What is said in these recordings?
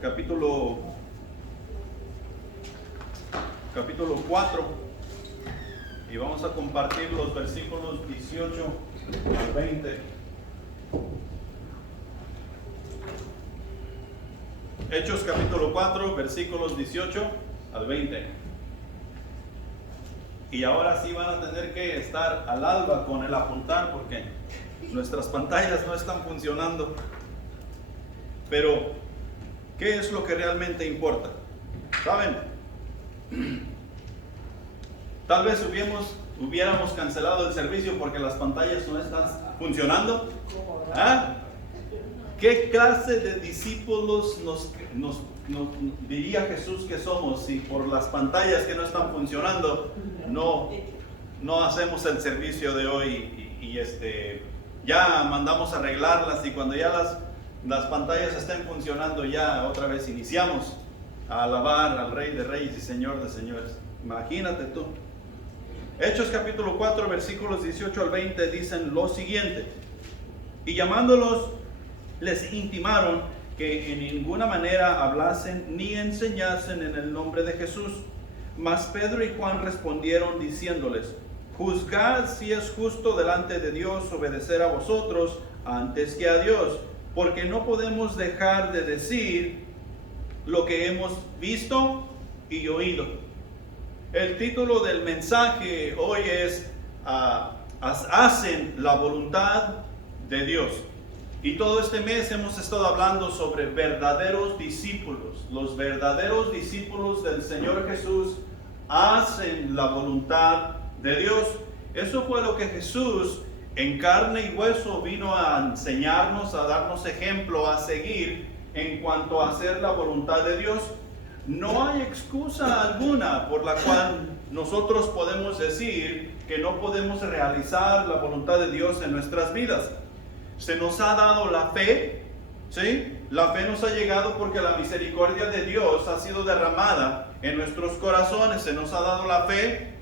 capítulo 4, y vamos a compartir los versículos 18 al 20. Hechos capítulo 4, versículos 18 al 20. Y ahora sí van a tener que estar al alba con el apuntar, porque nuestras pantallas no están funcionando. Pero, ¿qué es lo que realmente importa? ¿Saben? Tal vez hubiéramos cancelado el servicio porque las pantallas no están funcionando. ¿Ah? ¿Qué clase de discípulos nos diría Jesús que somos si por las pantallas que no están funcionando no hacemos el servicio de hoy y ya mandamos a arreglarlas, y cuando ya las pantallas estén funcionando, ya otra vez iniciamos a alabar al Rey de Reyes y Señor de Señores? Imagínate tú. Hechos capítulo 4, versículos 18 al 20 dicen lo siguiente: y llamándolos les intimaron que en ninguna manera hablasen ni enseñasen en el nombre de Jesús. Mas Pedro y Juan respondieron diciéndoles: juzgad si es justo delante de Dios obedecer a vosotros antes que a Dios, porque no podemos dejar de decir lo que hemos visto y oído. El título del mensaje hoy es hacen la voluntad de Dios. Y todo este mes hemos estado hablando sobre verdaderos discípulos. Los verdaderos discípulos del Señor Jesús hacen la voluntad de Dios. Eso fue lo que Jesús en carne y hueso vino a enseñarnos, a darnos ejemplo a seguir en cuanto a hacer la voluntad de Dios. No hay excusa alguna por la cual nosotros podemos decir que no podemos realizar la voluntad de Dios en nuestras vidas. Se nos ha dado la fe, ¿sí? La fe nos ha llegado porque la misericordia de Dios ha sido derramada en nuestros corazones. Se nos ha dado la fe,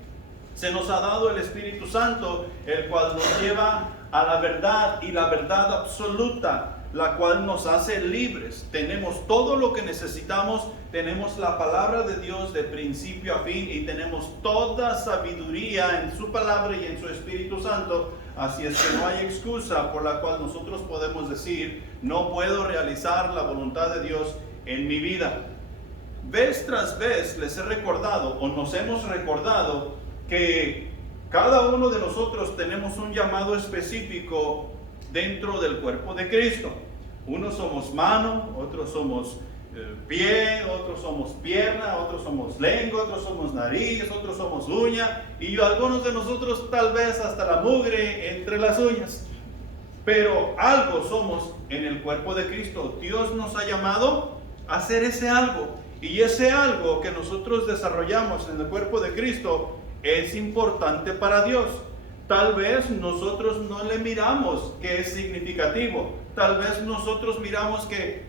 se nos ha dado el Espíritu Santo, el cual nos lleva a la verdad y la verdad absoluta, la cual nos hace libres. Tenemos todo lo que necesitamos, tenemos la palabra de Dios de principio a fin y tenemos toda sabiduría en su palabra y en su Espíritu Santo. Así es que no hay excusa por la cual nosotros podemos decir: no puedo realizar la voluntad de Dios en mi vida. Vez tras vez les he recordado, o nos hemos recordado, que cada uno de nosotros tenemos un llamado específico dentro del cuerpo de Cristo. Unos somos mano, otros somos pie, otros somos pierna, otros somos lengua, otros somos nariz, otros somos uña, y algunos de nosotros tal vez hasta la mugre entre las uñas. Pero algo somos en el cuerpo de Cristo. Dios nos ha llamado a hacer ese algo, y ese algo que nosotros desarrollamos en el cuerpo de Cristo es importante para Dios. Tal vez nosotros no le miramos que es significativo. Tal vez nosotros miramos que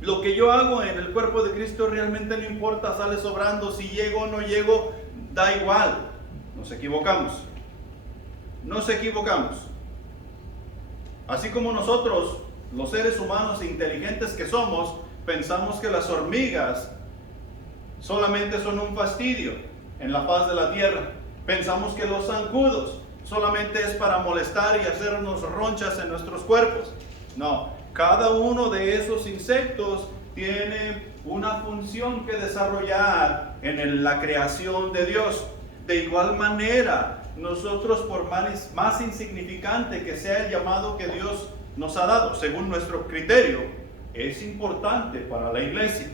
lo que yo hago en el cuerpo de Cristo realmente no importa, sale sobrando. Si llego o no llego, da igual. Nos equivocamos. Nos equivocamos. Así como nosotros, los seres humanos inteligentes que somos, pensamos que las hormigas solamente son un fastidio en la faz de la tierra. Pensamos que los zancudos solamente es para molestar y hacernos ronchas en nuestros cuerpos. No, cada uno de esos insectos tiene una función que desarrollar en la creación de Dios. De igual manera, nosotros, por más insignificante que sea el llamado que Dios nos ha dado, según nuestro criterio, es importante para la iglesia.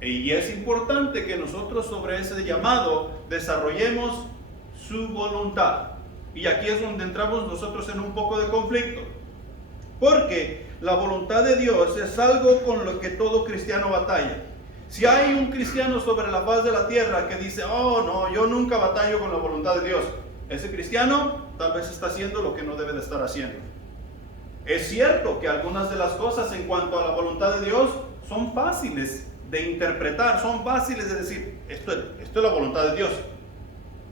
Y es importante que nosotros sobre ese llamado desarrollemos su voluntad. Y aquí es donde entramos nosotros en un poco de conflicto. Porque la voluntad de Dios es algo con lo que todo cristiano batalla. Si hay un cristiano sobre la faz de la tierra que dice: oh no, yo nunca batallo con la voluntad de Dios, ese cristiano tal vez está haciendo lo que no debe de estar haciendo. Es cierto que algunas de las cosas en cuanto a la voluntad de Dios son fáciles de interpretar, son fáciles de decir: esto es la voluntad de Dios.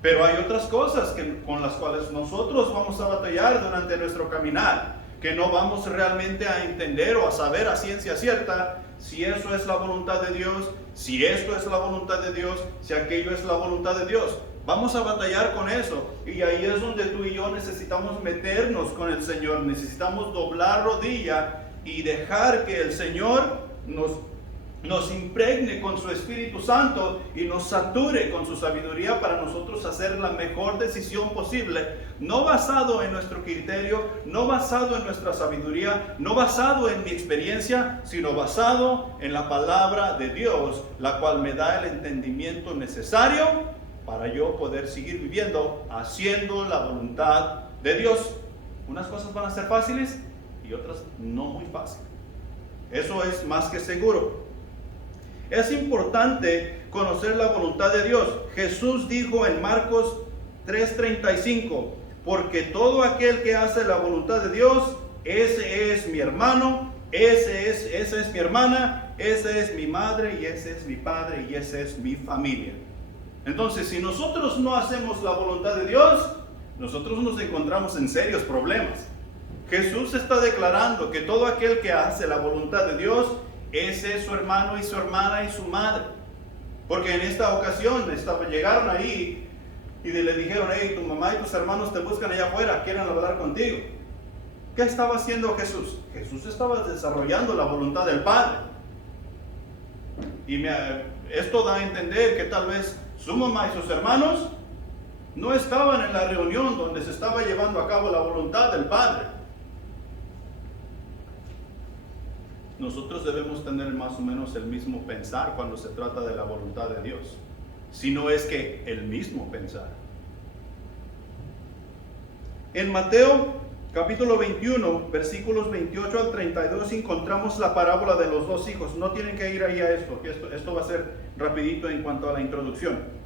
Pero hay otras cosas con las cuales nosotros vamos a batallar durante nuestro caminar. que no vamos realmente a entender o a saber a ciencia cierta si eso es la voluntad de Dios, si esto es la voluntad de Dios, si aquello es la voluntad de Dios. Vamos a batallar con eso, y ahí es donde tú y yo necesitamos meternos con el Señor, necesitamos doblar rodilla y dejar que el Señor nos impregne con su Espíritu Santo y nos sature con su sabiduría para nosotros hacer la mejor decisión posible, no basado en nuestro criterio, no basado en nuestra sabiduría, no basado en mi experiencia, sino basado en la palabra de Dios, la cual me da el entendimiento necesario para yo poder seguir viviendo haciendo la voluntad de Dios. Unas cosas van a ser fáciles y otras no muy fáciles. Eso es más que seguro. Es importante conocer la voluntad de Dios. Jesús dijo en Marcos 3:35, porque todo aquel que hace la voluntad de Dios, ese es mi hermano, esa es mi hermana, esa es mi madre y ese es mi padre y esa es mi familia. Entonces, si nosotros no hacemos la voluntad de Dios, nosotros nos encontramos en serios problemas. Jesús está declarando que todo aquel que hace la voluntad de Dios, ese es su hermano y su hermana y su madre. Porque en esta ocasión llegaron ahí y le dijeron, hey, tu mamá y tus hermanos te buscan allá afuera, quieren hablar contigo. ¿Qué estaba haciendo Jesús? Jesús estaba desarrollando la voluntad del Padre. Y esto da a entender que tal vez su mamá y sus hermanos no estaban en la reunión donde se estaba llevando a cabo la voluntad del Padre. Nosotros debemos tener más o menos el mismo pensar cuando se trata de la voluntad de Dios, si no es que el mismo pensar. En Mateo capítulo 21, versículos 28 al 32, encontramos la parábola de los dos hijos. No tienen que ir ahí a esto va a ser rapidito en cuanto a la introducción.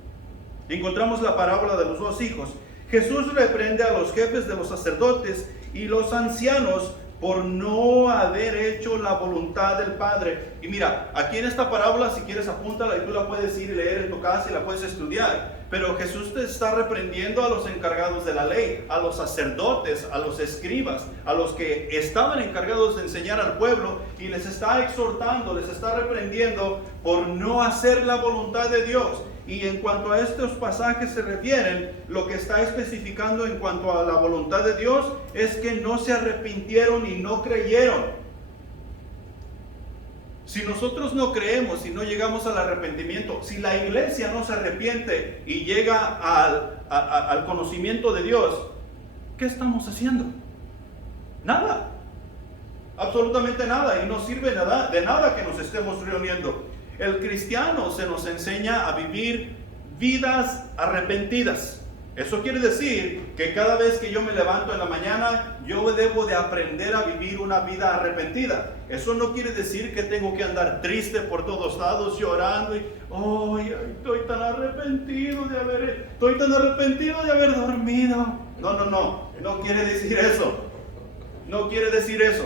Encontramos la parábola de los dos hijos. Jesús reprende a los jefes de los sacerdotes y los ancianos por no haber hecho la voluntad del Padre. Y mira, aquí en esta parábola, si quieres apúntala y tú la puedes ir y leer en tu casa y la puedes estudiar. Pero Jesús te está reprendiendo a los encargados de la ley, a los sacerdotes, a los escribas, a los que estaban encargados de enseñar al pueblo, y les está exhortando, les está reprendiendo por no hacer la voluntad de Dios. Y en cuanto a estos pasajes se refieren, lo que está especificando en cuanto a la voluntad de Dios es que no se arrepintieron y no creyeron. Si nosotros no creemos y no llegamos al arrepentimiento, si la iglesia no se arrepiente y llega al conocimiento de Dios, ¿qué estamos haciendo? Nada, absolutamente nada, y no sirve de nada que nos estemos reuniendo. El cristiano se nos enseña a vivir vidas arrepentidas. Eso quiere decir que cada vez que yo me levanto en la mañana, yo debo de aprender a vivir una vida arrepentida. Eso no quiere decir que tengo que andar triste por todos lados, llorando y estoy tan arrepentido de haber dormido. No quiere decir eso. No quiere decir eso.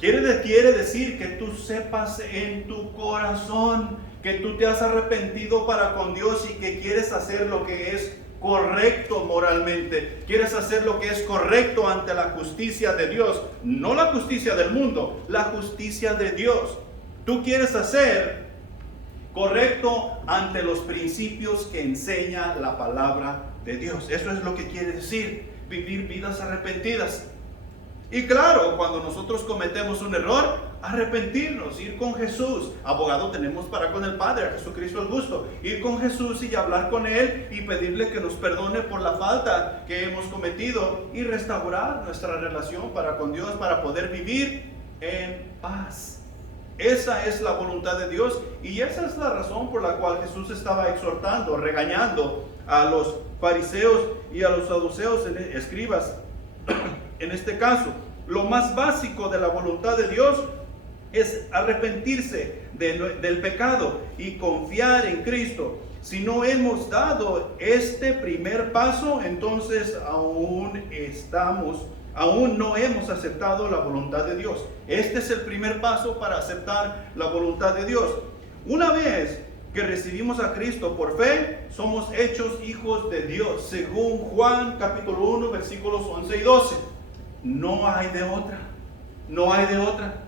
Quiere decir que tú sepas en tu corazón que tú te has arrepentido para con Dios y que quieres hacer lo que es correcto moralmente. Quieres hacer lo que es correcto ante la justicia de Dios. No la justicia del mundo, la justicia de Dios. Tú quieres hacer correcto ante los principios que enseña la palabra de Dios. Eso es lo que quiere decir vivir vidas arrepentidas. Y claro, cuando nosotros cometemos un error, arrepentirnos, ir con Jesús. Abogado tenemos para con el Padre, a Jesucristo el justo. Ir con Jesús y hablar con Él y pedirle que nos perdone por la falta que hemos cometido y restaurar nuestra relación para con Dios, para poder vivir en paz. Esa es la voluntad de Dios, y esa es la razón por la cual Jesús estaba exhortando, regañando a los fariseos y a los saduceos, escribas. En este caso, lo más básico de la voluntad de Dios es arrepentirse del pecado y confiar en Cristo. Si no hemos dado este primer paso, entonces aún no hemos aceptado la voluntad de Dios. Este es el primer paso para aceptar la voluntad de Dios. Una vez que recibimos a Cristo por fe, somos hechos hijos de Dios, según Juan capítulo 1, versículos 11 y 12. No hay de otra. No hay de otra.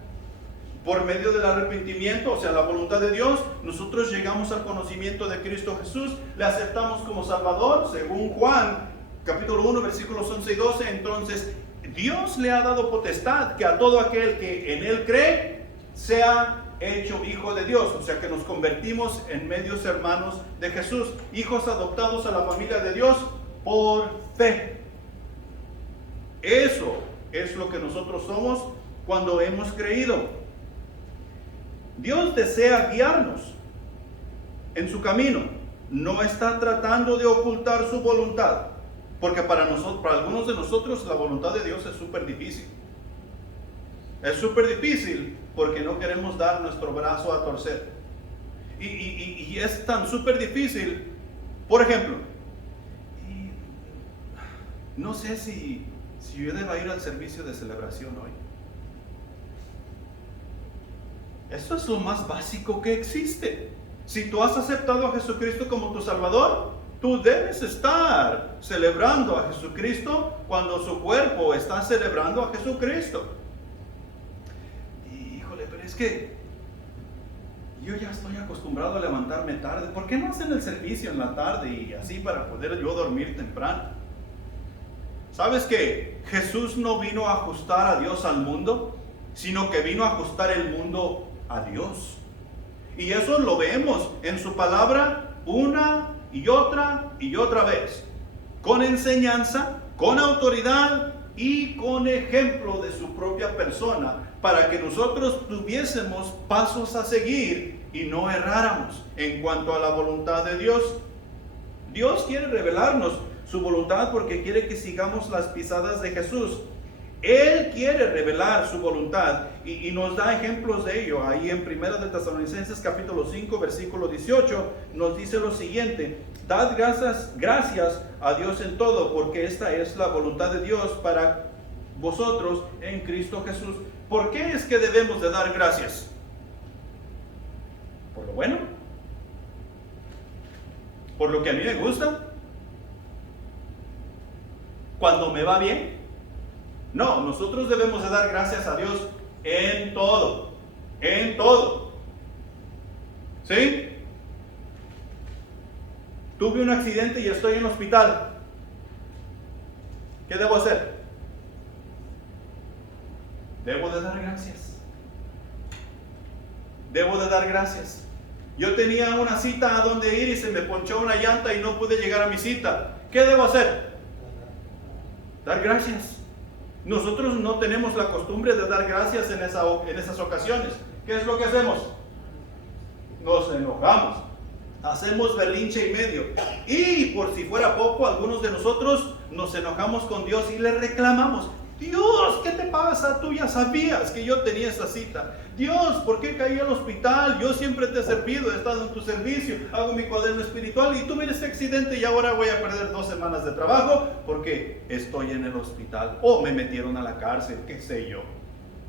Por medio del arrepentimiento, o sea, la voluntad de Dios, nosotros llegamos al conocimiento de Cristo Jesús, le aceptamos como Salvador, según Juan, capítulo 1, versículos 11 y 12. Entonces, Dios le ha dado potestad que a todo aquel que en Él cree, sea hecho hijo de Dios. O sea, que nos convertimos en medios hermanos de Jesús, hijos adoptados a la familia de Dios por fe. Eso es lo que nosotros somos cuando hemos creído. Dios desea guiarnos en su camino. No está tratando de ocultar su voluntad, porque para nosotros, para algunos de nosotros, la voluntad de Dios es súper difícil. Es súper difícil porque no queremos dar nuestro brazo a torcer. Y es tan súper difícil. Por ejemplo, no sé si yo deba ir al servicio de celebración hoy. Eso es lo más básico que existe. Si tú has aceptado a Jesucristo como tu Salvador, tú debes estar celebrando a Jesucristo cuando su cuerpo está celebrando a Jesucristo. Híjole, pero es que yo ya estoy acostumbrado a levantarme tarde. ¿Por qué no hacen el servicio en la tarde y así para poder yo dormir temprano? ¿Sabes que Jesús no vino a ajustar a Dios al mundo, sino que vino a ajustar el mundo a Dios? Y eso lo vemos en su palabra una y otra vez, con enseñanza, con autoridad y con ejemplo de su propia persona, para que nosotros tuviésemos pasos a seguir y no erráramos en cuanto a la voluntad de Dios. Dios quiere revelarnos su voluntad porque quiere que sigamos las pisadas de Jesús. Él quiere revelar su voluntad y nos da ejemplos de ello. Ahí en 1 de Tesalonicenses capítulo 5 versículo 18 nos dice lo siguiente: dad gracias a Dios en todo, porque esta es la voluntad de Dios para vosotros en Cristo Jesús. ¿Por qué es que debemos de dar gracias? ¿Por lo bueno? ¿Por lo que a mí me gusta? ¿Cuando me va bien? No, nosotros debemos de dar gracias a Dios en todo. En todo. ¿Sí? Tuve un accidente y estoy en el hospital. ¿Qué debo hacer? Debo de dar gracias. Debo de dar gracias. Yo tenía una cita a donde ir y se me ponchó una llanta y no pude llegar a mi cita. ¿Qué debo hacer? Dar gracias. Nosotros no tenemos la costumbre de dar gracias en esas ocasiones. ¿Qué es lo que hacemos? Nos enojamos, hacemos berrinche y medio. Y por si fuera poco, algunos de nosotros nos enojamos con Dios y le reclamamos: Dios, ¿qué te pasa? Tú ya sabías que yo tenía esa cita. Dios, ¿por qué caí al hospital? Yo siempre te he servido, he estado en tu servicio, hago mi cuaderno espiritual y tuve ese accidente y ahora voy a perder 2 semanas de trabajo porque estoy en el hospital o me metieron a la cárcel, qué sé yo.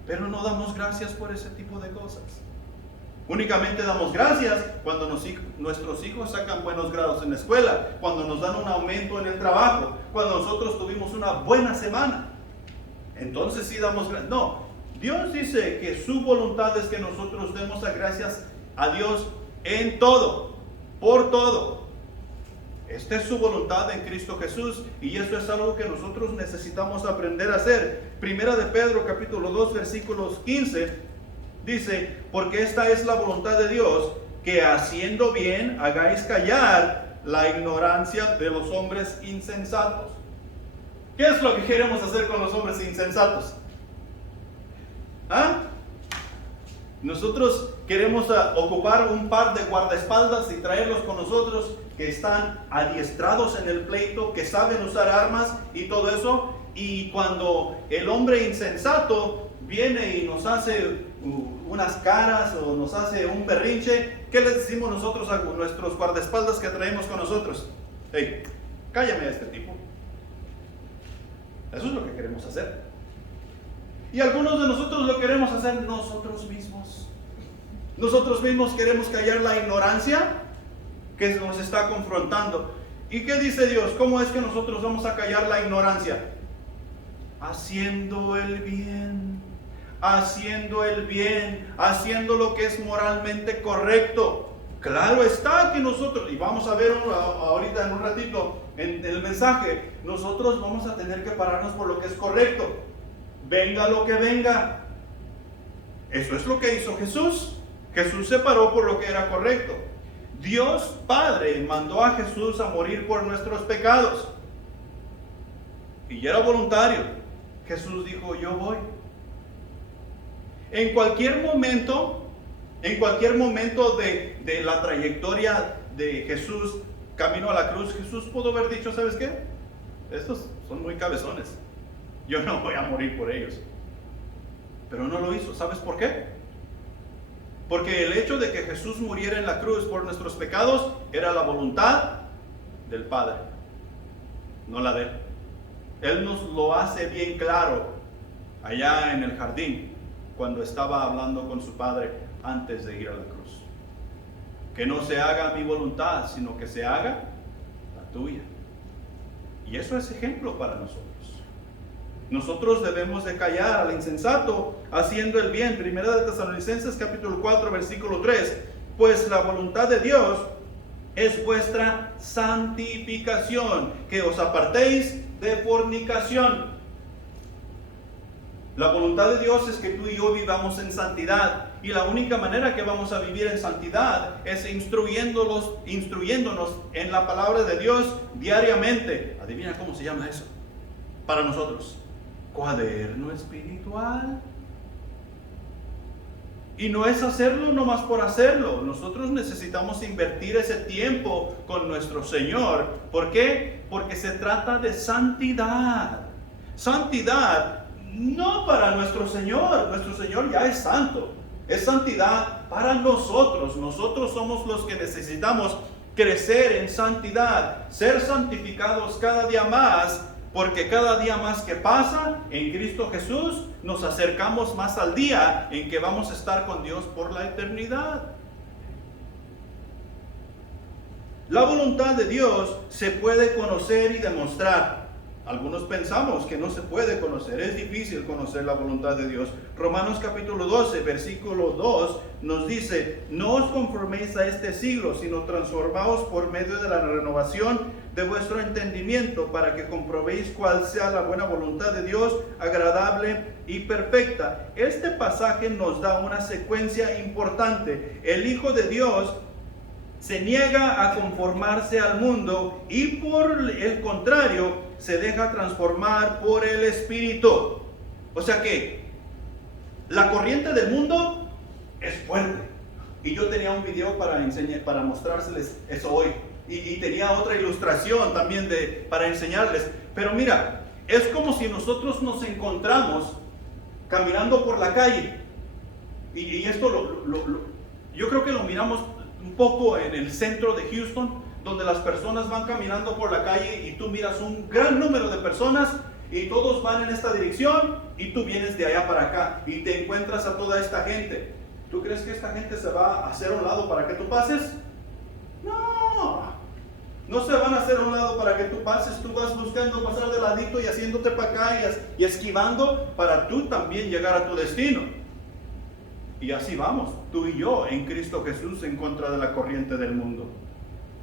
Pero no damos gracias por ese tipo de cosas. Únicamente damos gracias cuando nuestros hijos sacan buenos grados en la escuela, cuando nos dan un aumento en el trabajo, cuando nosotros tuvimos una buena semana. Entonces sí damos gracias. No, Dios dice que su voluntad es que nosotros demos gracias a Dios en todo, por todo. Esta es su voluntad en Cristo Jesús y eso es algo que nosotros necesitamos aprender a hacer. Primera de Pedro capítulo 2 versículos 15 dice: porque esta es la voluntad de Dios, que haciendo bien hagáis callar la ignorancia de los hombres insensatos. ¿Qué es lo que queremos hacer con los hombres insensatos? ¿Ah? Nosotros queremos ocupar un par de guardaespaldas y traerlos con nosotros que están adiestrados en el pleito, que saben usar armas y todo eso. Y cuando el hombre insensato viene y nos hace unas caras o nos hace un berrinche, ¿qué les decimos nosotros a nuestros guardaespaldas que traemos con nosotros? Hey, cállame a este tipo. Eso es lo que queremos hacer. Y algunos de nosotros lo queremos hacer nosotros mismos. Nosotros mismos queremos callar la ignorancia que nos está confrontando. ¿Y qué dice Dios? ¿Cómo es que nosotros vamos a callar la ignorancia? haciendo el bien, haciendo el bien, haciendo lo que es moralmente correcto. Claro está que nosotros, y vamos a ver ahorita en un ratito en el mensaje, nosotros vamos a tener que pararnos por lo que es correcto, venga lo que venga. Eso es lo que hizo Jesús. Jesús se paró por lo que era correcto. Dios Padre mandó a Jesús a morir por nuestros pecados, y era voluntario. Jesús dijo, yo voy. En cualquier momento de la trayectoria de Jesús camino a la cruz, Jesús pudo haber dicho, ¿sabes qué? Estos son muy cabezones, yo no voy a morir por ellos. Pero no lo hizo. ¿Sabes por qué? Porque el hecho de que Jesús muriera en la cruz por nuestros pecados era la voluntad del Padre, no la de Él. Él nos lo hace bien claro allá en el jardín, cuando estaba hablando con su Padre antes de ir a la cruz. Que no se haga mi voluntad, sino que se haga la tuya. Y eso es ejemplo para nosotros. Nosotros debemos de callar al insensato haciendo el bien. Primera de Tesalonicenses capítulo 4 versículo 3. Pues la voluntad de Dios es vuestra santificación, que os apartéis de fornicación. La voluntad de Dios es que tú y yo vivamos en santidad. Y la única manera que vamos a vivir en santidad es instruyéndonos en la palabra de Dios diariamente. Adivina cómo se llama eso para nosotros. Cuaderno espiritual. Y no es hacerlo nomás por hacerlo. Nosotros necesitamos invertir ese tiempo con nuestro Señor. ¿Por qué? Porque se trata de santidad. Santidad no para nuestro Señor. Nuestro Señor ya es santo. Es santidad para nosotros. Nosotros somos los que necesitamos crecer en santidad, ser santificados cada día más, porque cada día más que pasa en Cristo Jesús nos acercamos más al día en que vamos a estar con Dios por la eternidad. La voluntad de Dios se puede conocer y demostrar. Algunos pensamos que no se puede conocer, es difícil conocer la voluntad de Dios. Romanos capítulo 12, versículo 2 nos dice, no os conforméis a este siglo, sino transformaos por medio de la renovación de vuestro entendimiento, para que comprobéis cuál sea la buena voluntad de Dios, agradable y perfecta. Este pasaje nos da una secuencia importante. El Hijo de Dios se niega a conformarse al mundo y por el contrario se deja transformar por el Espíritu. O sea que la corriente del mundo es fuerte. Y yo tenía un video para mostrárseles eso hoy. Y tenía otra ilustración también para enseñarles. Pero mira, es como si nosotros nos encontramos caminando por la calle. Y esto yo creo que lo miramos un poco en el centro de Houston, donde las personas van caminando por la calle y tú miras un gran número de personas y todos van en esta dirección y tú vienes de allá para acá y te encuentras a toda esta gente. ¿Tú crees que esta gente se va a hacer a un lado para que tú pases? No se van a hacer a un lado para que tú pases. Tú vas buscando pasar de ladito y haciéndote para acá y esquivando para tú también llegar a tu destino. Y así vamos, tú y yo en Cristo Jesús en contra de la corriente del mundo.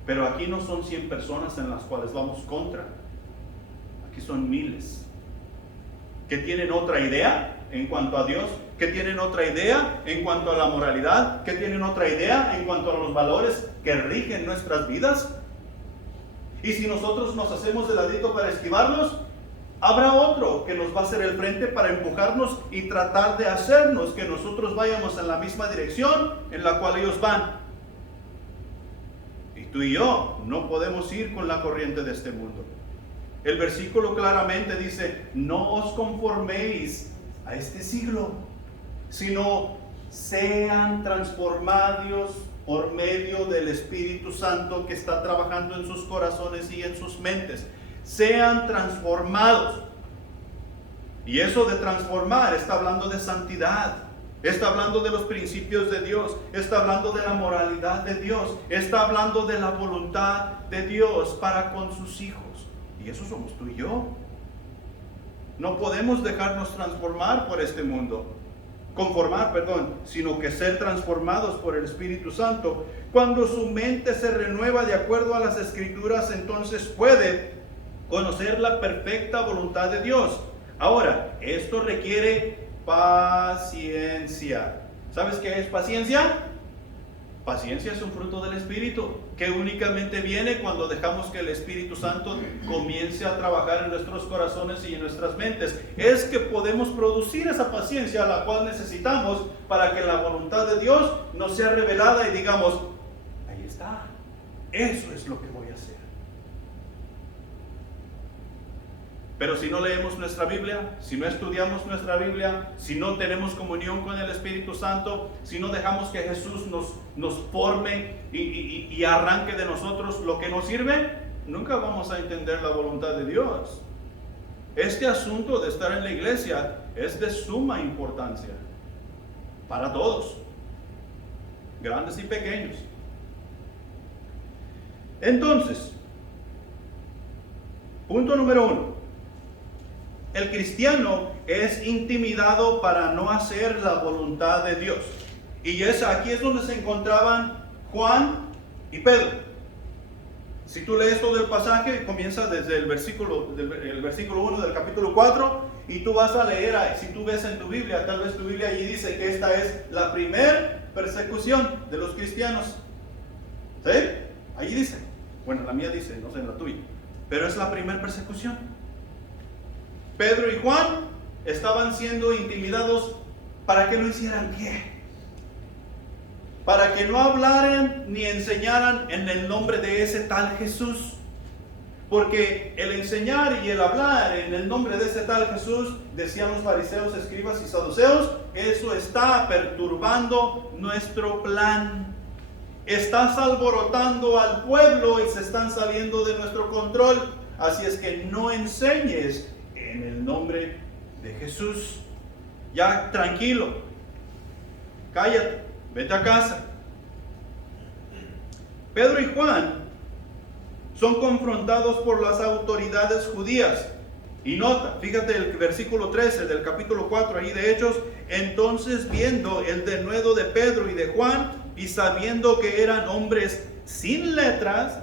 Pero aquí no son 100 personas en las cuales vamos contra. Aquí son miles que tienen otra idea en cuanto a Dios, que tienen otra idea en cuanto a la moralidad, que tienen otra idea en cuanto a los valores que rigen nuestras vidas. Y si nosotros nos hacemos de ladito para esquivarlos, habrá otro que nos va a hacer el frente para empujarnos y tratar de hacernos que nosotros vayamos en la misma dirección en la cual ellos van. Y tú y yo no podemos ir con la corriente de este mundo. El versículo claramente dice, no os conforméis a este siglo, sino sean transformados por medio del Espíritu Santo que está trabajando en sus corazones y en sus mentes. Sean transformados. Y eso de transformar está hablando de santidad, está hablando de los principios de Dios, está hablando de la moralidad de Dios, está hablando de la voluntad de Dios para con sus hijos. Y eso somos tú y yo. No podemos dejarnos transformar por este mundo. Conformar, sino que ser transformados por el Espíritu Santo. Cuando su mente se renueva de acuerdo a las Escrituras, entonces puede conocer la perfecta voluntad de Dios. Ahora, esto requiere paciencia. ¿Sabes qué es paciencia? Paciencia es un fruto del Espíritu que únicamente viene cuando dejamos que el Espíritu Santo comience a trabajar en nuestros corazones y en nuestras mentes. Es que podemos producir esa paciencia la cual necesitamos para que la voluntad de Dios nos sea revelada y digamos, ahí está, eso es lo que voy a hacer. Pero si no leemos nuestra Biblia, si no estudiamos nuestra Biblia, si no tenemos comunión con el Espíritu Santo, si no dejamos que Jesús nos forme y arranque de nosotros lo que nos sirve, nunca vamos a entender la voluntad de Dios. Este asunto de estar en la iglesia es de suma importancia para todos, grandes y pequeños. Entonces, punto número 1. El cristiano es intimidado para no hacer la voluntad de Dios. Y aquí es donde se encontraban Juan y Pedro. Si tú lees todo el pasaje, comienza desde el versículo 1 del capítulo 4, y tú vas a leer, si tú ves en tu Biblia, tal vez tu Biblia allí dice que esta es la primera persecución de los cristianos. ¿Sí? Allí dice. Bueno, la mía dice, no sé en la tuya. Pero es la primera persecución. Pedro y Juan estaban siendo intimidados para que no hicieran qué. Para que no hablaran ni enseñaran en el nombre de ese tal Jesús. Porque el enseñar y el hablar en el nombre de ese tal Jesús, decían los fariseos, escribas y saduceos, eso está perturbando nuestro plan. Estás alborotando al pueblo y se están saliendo de nuestro control. Así es que no enseñes en el nombre de Jesús. Ya tranquilo, cállate, vete a casa. Pedro y Juan son confrontados por las autoridades judías. Y nota, fíjate el versículo 13 del capítulo 4 ahí de Hechos. Entonces, viendo el denuedo de Pedro y de Juan, y sabiendo que eran hombres sin letras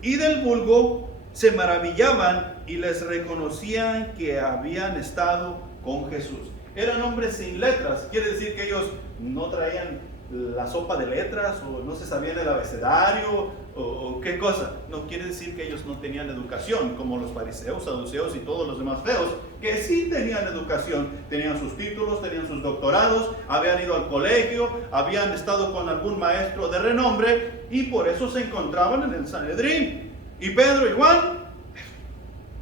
y del vulgo, se maravillaban y les reconocían que habían estado con Jesús. Eran hombres sin letras, quiere decir que ellos no traían la sopa de letras, o no se sabían el abecedario, o qué cosa. No quiere decir que ellos no tenían educación, como los fariseos, saduceos y todos los demás feos, que sí tenían educación, tenían sus títulos, tenían sus doctorados, habían ido al colegio, habían estado con algún maestro de renombre, y por eso se encontraban en el Sanedrín. Y Pedro y Juan,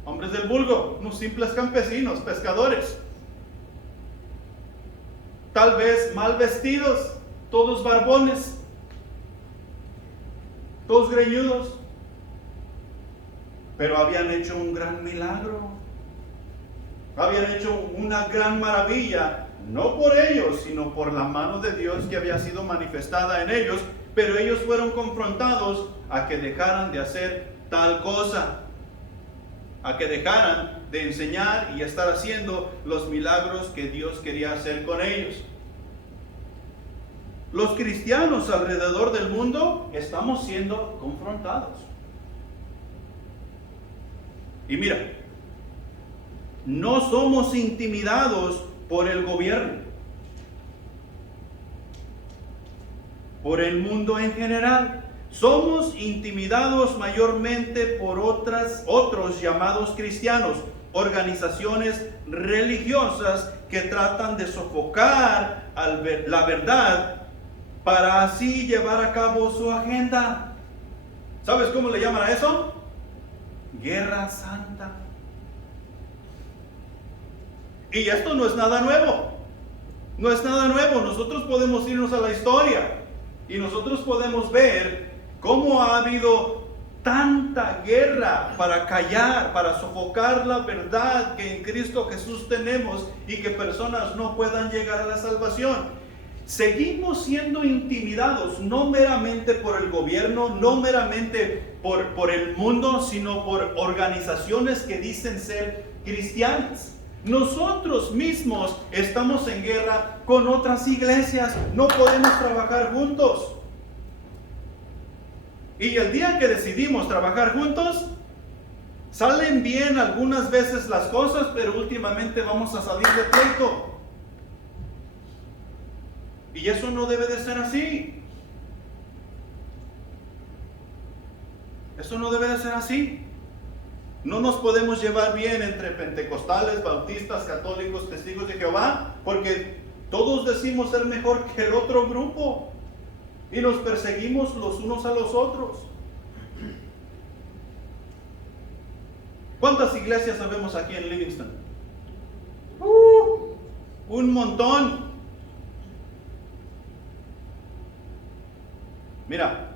hombres del vulgo, unos simples campesinos, pescadores, tal vez mal vestidos, todos barbones, todos greñudos, pero habían hecho un gran milagro, habían hecho una gran maravilla, no por ellos, sino por la mano de Dios que había sido manifestada en ellos, pero ellos fueron confrontados a que dejaran de hacer tal cosa, a que dejaran de enseñar y estar haciendo los milagros que Dios quería hacer con ellos. Los cristianos alrededor del mundo estamos siendo confrontados. Y mira, no somos intimidados por el gobierno, por el mundo en general. Somos intimidados mayormente por otros llamados cristianos, organizaciones religiosas que tratan de sofocar la verdad para así llevar a cabo su agenda. ¿Sabes cómo le llaman a eso? Guerra Santa. Y esto no es nada nuevo. No es nada nuevo. Nosotros podemos irnos a la historia y nosotros podemos ver cómo ha habido tanta guerra para callar, para sofocar la verdad que en Cristo Jesús tenemos y que personas no puedan llegar a la salvación. Seguimos siendo intimidados, no meramente por el gobierno, no meramente por el mundo, sino por organizaciones que dicen ser cristianas. Nosotros mismos estamos en guerra con otras iglesias. No podemos trabajar juntos. Y el día que decidimos trabajar juntos, salen bien algunas veces las cosas, pero últimamente vamos a salir de pleito. Y eso no debe de ser así. Eso no debe de ser así. No nos podemos llevar bien entre pentecostales, bautistas, católicos, testigos de Jehová, porque todos decimos ser mejor que el otro grupo y nos perseguimos los unos a los otros. ¿Cuántas iglesias sabemos aquí en Livingston? Un montón. Mira,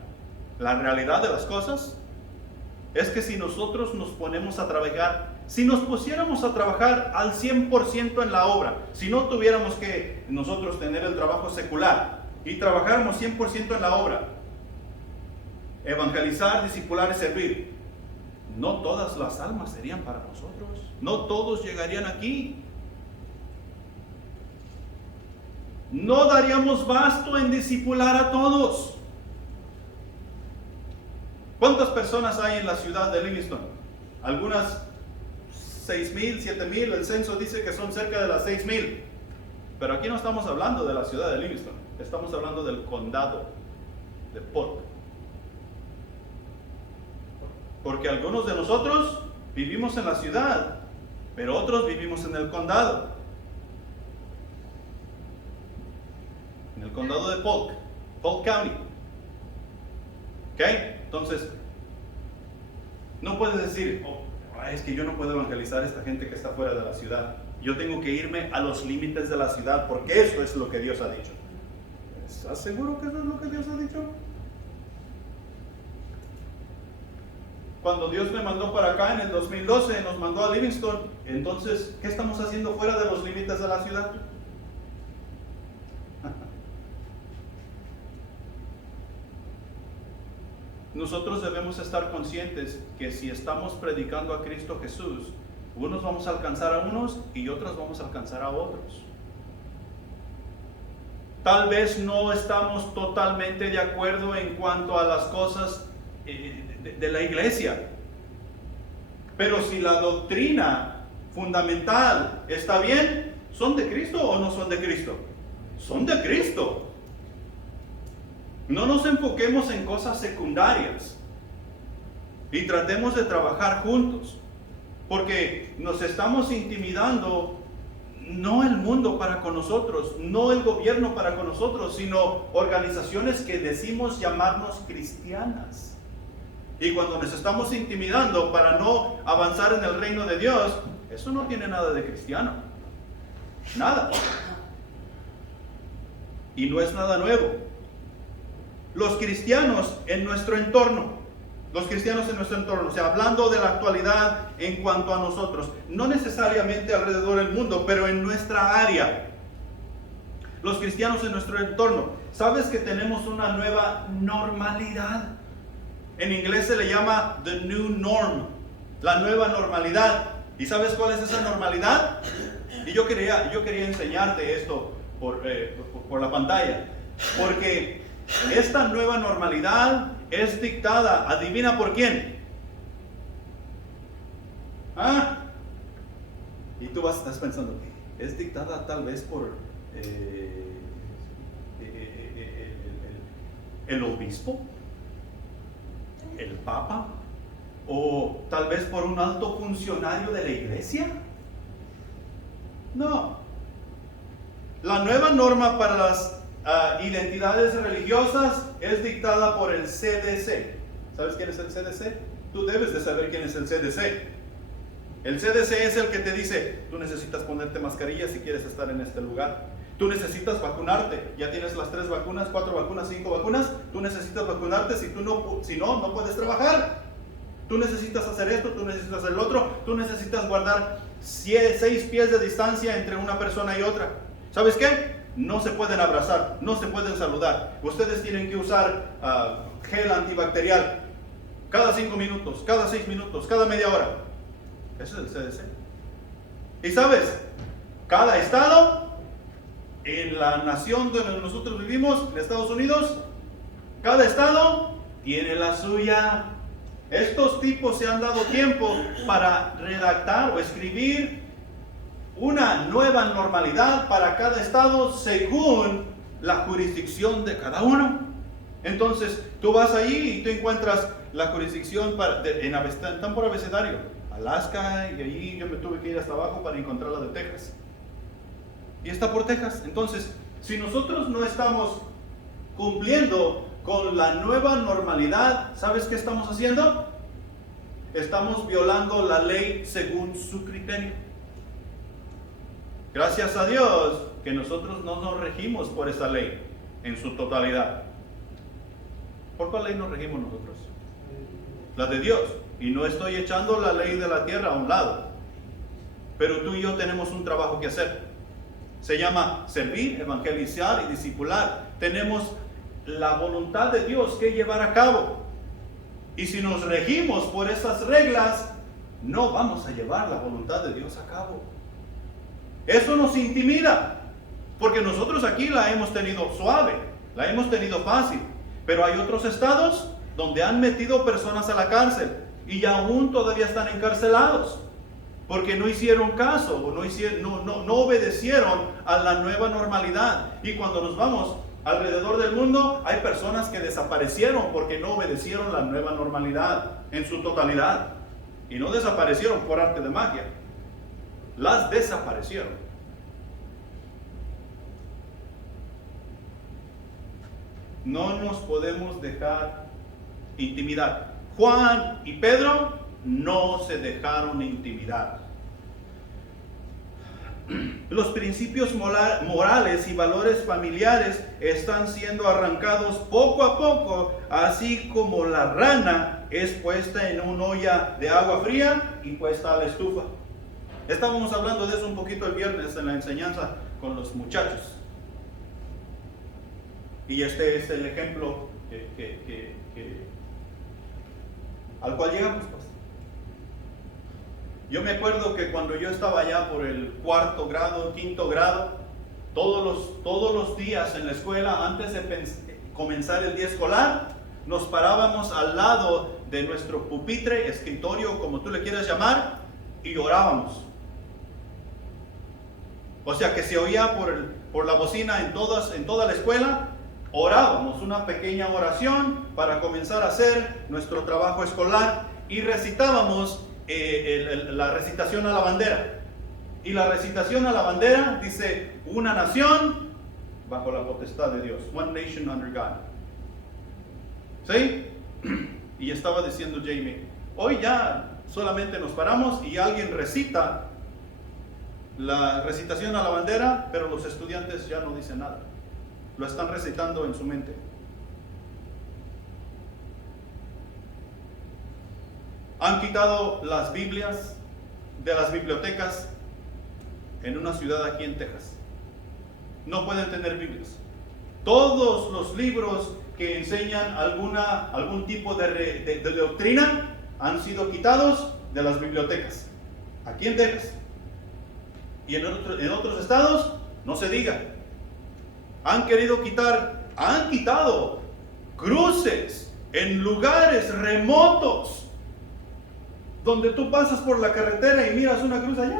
la realidad de las cosas es que si nosotros nos ponemos a trabajar, si nos pusiéramos a trabajar al 100% en la obra, si no tuviéramos que nosotros tener el trabajo secular y trabajáramos 100% en la obra, evangelizar, discipular y servir, no todas las almas serían para nosotros, no todos llegarían aquí. No daríamos basto en discipular a todos. ¿Cuántas personas hay en la ciudad de Livingston? Algunas 6,000, 7,000, el censo dice que son cerca de las 6,000. Pero aquí no estamos hablando de la ciudad de Livingston, estamos hablando del condado de Polk. Porque algunos de nosotros vivimos en la ciudad, pero otros vivimos en el condado. En el condado de Polk County. ¿Ok? Entonces, no puedes decir, es que yo no puedo evangelizar a esta gente que está fuera de la ciudad. Yo tengo que irme a los límites de la ciudad porque eso es lo que Dios ha dicho. ¿Estás seguro que eso es lo que Dios ha dicho? Cuando Dios me mandó para acá en el 2012, nos mandó a Livingston, entonces, ¿qué estamos haciendo fuera de los límites de la ciudad? Nosotros debemos estar conscientes que si estamos predicando a Cristo Jesús, unos vamos a alcanzar a unos y otros vamos a alcanzar a otros. Tal vez no estamos totalmente de acuerdo en cuanto a las cosas de la iglesia, pero si la doctrina fundamental está bien, ¿son de Cristo o no son de Cristo? Son de Cristo. No nos enfoquemos en cosas secundarias y tratemos de trabajar juntos, porque nos estamos intimidando, no el mundo para con nosotros, no el gobierno para con nosotros, sino organizaciones que decimos llamarnos cristianas. Y cuando nos estamos intimidando para no avanzar en el reino de Dios, eso no tiene nada de cristiano, nada, y no es nada nuevo. Los cristianos en nuestro entorno, o sea, hablando de la actualidad en cuanto a nosotros, no necesariamente alrededor del mundo, pero en nuestra área, los cristianos en nuestro entorno, ¿sabes que tenemos una nueva normalidad? En inglés se le llama the new norm, la nueva normalidad. ¿Y sabes cuál es esa normalidad? Y yo quería enseñarte esto por la pantalla, porque esta nueva normalidad es dictada, adivina por quién. Y tú estás pensando, es dictada tal vez por el obispo, el papa, o tal vez por un alto funcionario de la iglesia. No. La nueva norma para las identidades religiosas es dictada por el CDC. ¿Sabes quién es el CDC? Tú debes de saber quién es el CDC. El CDC es el que te dice, tú necesitas ponerte mascarilla si quieres estar en este lugar. Tú necesitas vacunarte. Ya tienes las 3 vacunas, 4 vacunas, 5 vacunas. Tú necesitas vacunarte, si no puedes trabajar. Tú necesitas hacer esto, tú necesitas hacer el otro. Tú necesitas guardar 6 pies de distancia entre una persona y otra. ¿Sabes qué? No se pueden abrazar, no se pueden saludar. Ustedes tienen que usar gel antibacterial cada 5 minutos, cada 6 minutos, cada media hora. Eso es el CDC. Y sabes, cada estado, en la nación donde nosotros vivimos, en Estados Unidos, cada estado tiene la suya. Estos tipos se han dado tiempo para redactar o escribir una nueva normalidad para cada estado según la jurisdicción de cada uno. Entonces, tú vas allí y tú encuentras la jurisdicción están por abecedario, Alaska, y allí yo me tuve que ir hasta abajo para encontrar la de Texas. Y está por Texas. Entonces, si nosotros no estamos cumpliendo con la nueva normalidad, ¿sabes qué estamos haciendo? Estamos violando la ley según su criterio. Gracias a Dios que nosotros no nos regimos por esa ley en su totalidad. ¿Por cuál ley nos regimos nosotros? La de Dios. Y no estoy echando la ley de la tierra a un lado. Pero tú y yo tenemos un trabajo que hacer. Se llama servir, evangelizar y discipular. Tenemos la voluntad de Dios que llevar a cabo. Y si nos regimos por esas reglas, no vamos a llevar la voluntad de Dios a cabo. Eso nos intimida, porque nosotros aquí la hemos tenido suave, la hemos tenido fácil, pero hay otros estados donde han metido personas a la cárcel y aún todavía están encarcelados, porque no hicieron caso o no obedecieron a la nueva normalidad. Y cuando nos vamos alrededor del mundo, hay personas que desaparecieron porque no obedecieron la nueva normalidad en su totalidad. Y no desaparecieron por arte de magia, las desaparecieron. No nos podemos dejar intimidar. Juan y Pedro no se dejaron intimidar. Los principios morales y valores familiares están siendo arrancados poco a poco, así como la rana es puesta en una olla de agua fría y puesta a la estufa. Estábamos hablando de eso un poquito el viernes en la enseñanza con los muchachos. Y este es el ejemplo al cual llegamos, pues. Yo me acuerdo que cuando yo estaba allá por el cuarto grado, quinto grado, todos los días en la escuela, antes de comenzar el día escolar, nos parábamos al lado de nuestro pupitre, escritorio, como tú le quieras llamar, y orábamos. O sea que se oía por la bocina en toda la escuela, orábamos una pequeña oración para comenzar a hacer nuestro trabajo escolar y recitábamos la recitación a la bandera. Y la recitación a la bandera dice: una nación bajo la potestad de Dios. One nation under God. ¿Sí? Y estaba diciendo Jamie, hoy ya solamente nos paramos y alguien recita la recitación a la bandera, pero los estudiantes ya no dicen nada. Lo están recitando en su mente. Han quitado las Biblias de las bibliotecas en una ciudad aquí en Texas. No pueden tener Biblias. Todos los libros que enseñan algún tipo de doctrina han sido quitados de las bibliotecas. Aquí en Texas. Y en otros estados, no se diga. Han quitado cruces en lugares remotos, donde tú pasas por la carretera y miras una cruz allá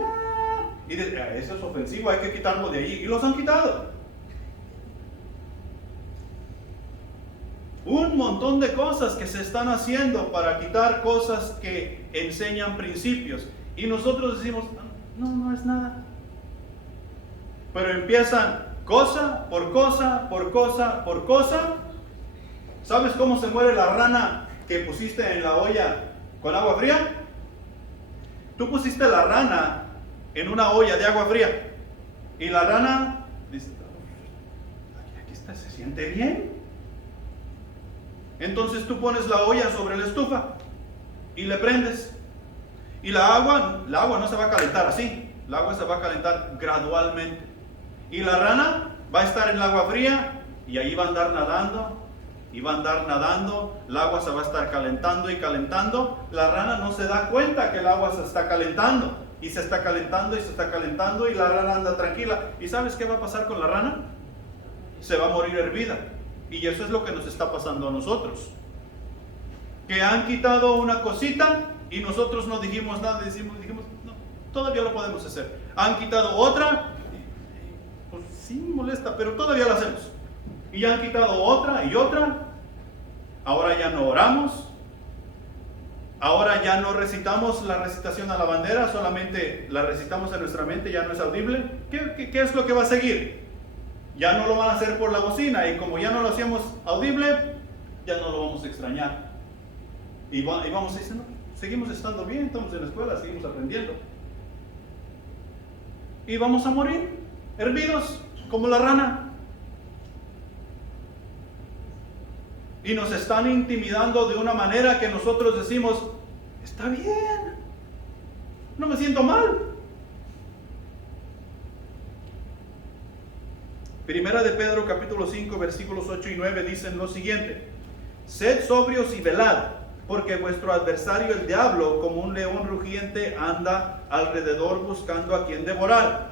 y dices, eso es ofensivo, hay que quitarlo de allí, y los han quitado. Un montón de cosas que se están haciendo para quitar cosas que enseñan principios, y nosotros decimos, no es nada. Pero empiezan cosa por cosa, por cosa, por cosa. ¿Sabes cómo se muere la rana que pusiste en la olla con agua fría? Tú pusiste la rana en una olla de agua fría y la rana dice, aquí está, se siente bien. Entonces tú pones la olla sobre la estufa y le prendes, y la agua no se va a calentar así, el agua se va a calentar gradualmente, y la rana va a estar en el agua fría y ahí va a andar nadando. Y va a andar nadando, el agua se va a estar calentando y calentando. La rana no se da cuenta que el agua se está calentando, y se está calentando y se está calentando y la rana anda tranquila. ¿Y sabes qué va a pasar con la rana? Se va a morir hervida. Y eso es lo que nos está pasando a nosotros. Que han quitado una cosita y nosotros no dijimos nada, dijimos, no, todavía lo podemos hacer. Han quitado otra, pues sí molesta, pero todavía lo hacemos. Y han quitado otra y otra. Ahora ya no oramos. Ahora ya no recitamos la recitación a la bandera, solamente la recitamos en nuestra mente, ya no es audible. ¿Qué es lo que va a seguir? Ya no lo van a hacer por la bocina, y como ya no lo hacíamos audible, ya no lo vamos a extrañar. Y vamos a decir, no, seguimos estando bien, estamos en la escuela, seguimos aprendiendo. Y vamos a morir, hervidos, como la rana. Y nos están intimidando de una manera que nosotros decimos, está bien, no me siento mal. Primera de Pedro capítulo 5 versículos 8 y 9 dicen lo siguiente: sed sobrios y velad, porque vuestro adversario el diablo, como un león rugiente, anda alrededor buscando a quien devorar,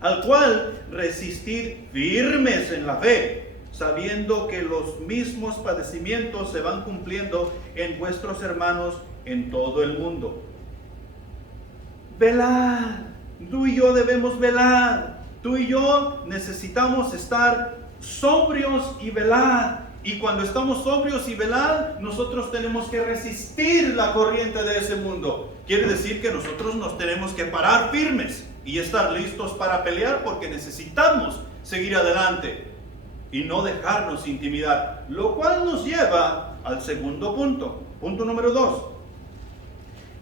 al cual resistid firmes en la fe, sabiendo que los mismos padecimientos se van cumpliendo en vuestros hermanos en todo el mundo. Velad, tú y yo debemos velar, tú y yo necesitamos estar sobrios y velar. Y cuando estamos sobrios y velar, nosotros tenemos que resistir la corriente de ese mundo. Quiere decir que nosotros nos tenemos que parar firmes y estar listos para pelear, porque necesitamos seguir adelante y no dejarnos intimidar. Lo cual nos lleva al segundo punto. Punto número 2.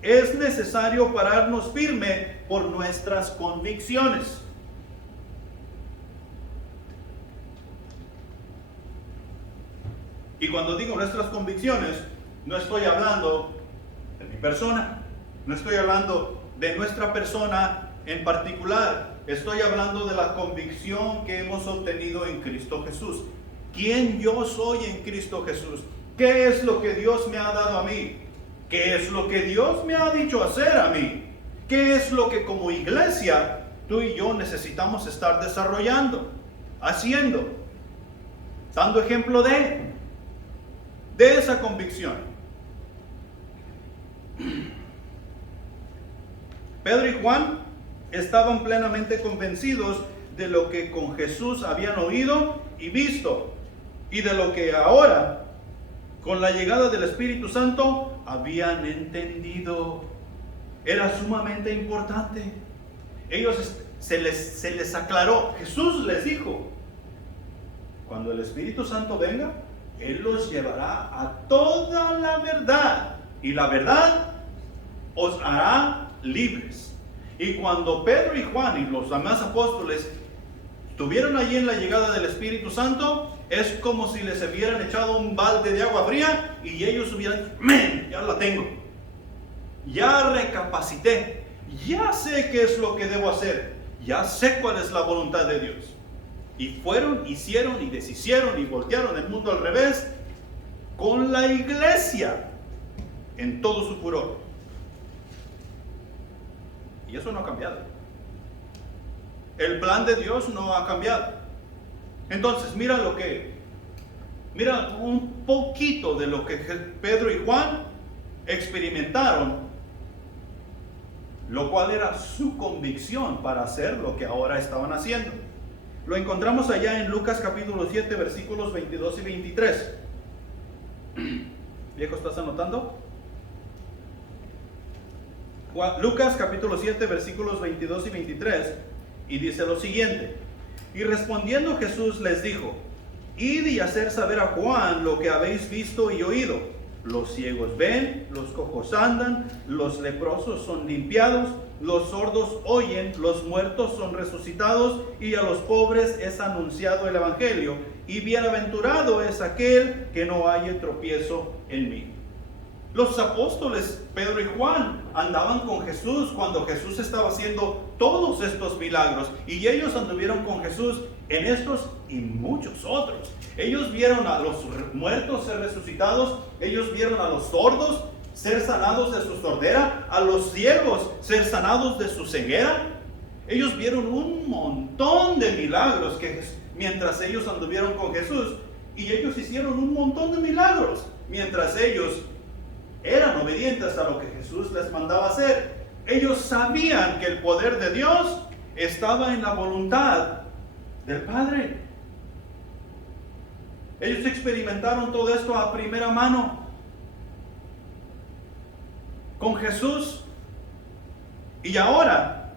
Es necesario pararnos firme por nuestras convicciones. Y cuando digo nuestras convicciones, no estoy hablando de mi persona, no estoy hablando de nuestra persona en particular. Estoy hablando de la convicción que hemos obtenido en Cristo Jesús. ¿Quién yo soy en Cristo Jesús? ¿Qué es lo que Dios me ha dado a mí? ¿Qué es lo que Dios me ha dicho hacer a mí? ¿Qué es lo que como iglesia tú y yo necesitamos estar desarrollando, haciendo, dando ejemplo de esa convicción? Pedro y Juan estaban plenamente convencidos de lo que con Jesús habían oído y visto, y de lo que ahora, con la llegada del Espíritu Santo, habían entendido. Era sumamente importante. Ellos se les aclaró. Jesús les dijo: cuando el Espíritu Santo venga, Él los llevará a toda la verdad, y la verdad os hará libres. Y cuando Pedro y Juan y los demás apóstoles estuvieron allí en la llegada del Espíritu Santo, es como si les hubieran echado un balde de agua fría y ellos hubieran dicho: ¡men! Ya la tengo, ya recapacité, ya sé qué es lo que debo hacer, ya sé cuál es la voluntad de Dios. Y fueron, hicieron y deshicieron y voltearon el mundo al revés con la iglesia en todo su furor. Y eso no ha cambiado. El plan de Dios no ha cambiado. Entonces, mira un poquito de lo que Pedro y Juan experimentaron, lo cual era su convicción para hacer lo que ahora estaban haciendo. Lo encontramos allá en Lucas capítulo 7, versículos 22 y 23. Viejo, ¿estás anotando? Lucas capítulo 7, versículos 22 y 23, y dice lo siguiente: y respondiendo Jesús les dijo: id y hacer saber a Juan lo que habéis visto y oído. Los ciegos ven, los cojos andan, los leprosos son limpiados, los sordos oyen, los muertos son resucitados, y a los pobres es anunciado el evangelio. Y bienaventurado es aquel que no haya tropiezo en mí. Los apóstoles Pedro y Juan andaban con Jesús cuando Jesús estaba haciendo todos estos milagros, y ellos anduvieron con Jesús en estos y muchos otros. Ellos vieron a los muertos ser resucitados, ellos vieron a los sordos ser sanados de su sordera, a los ciegos ser sanados de su ceguera. Ellos vieron un montón de milagros mientras ellos anduvieron con Jesús, y ellos hicieron un montón de milagros mientras ellos eran obedientes a lo que Jesús les mandaba hacer. Ellos sabían que el poder de Dios estaba en la voluntad del Padre. Ellos experimentaron todo esto a primera mano con Jesús. Y ahora,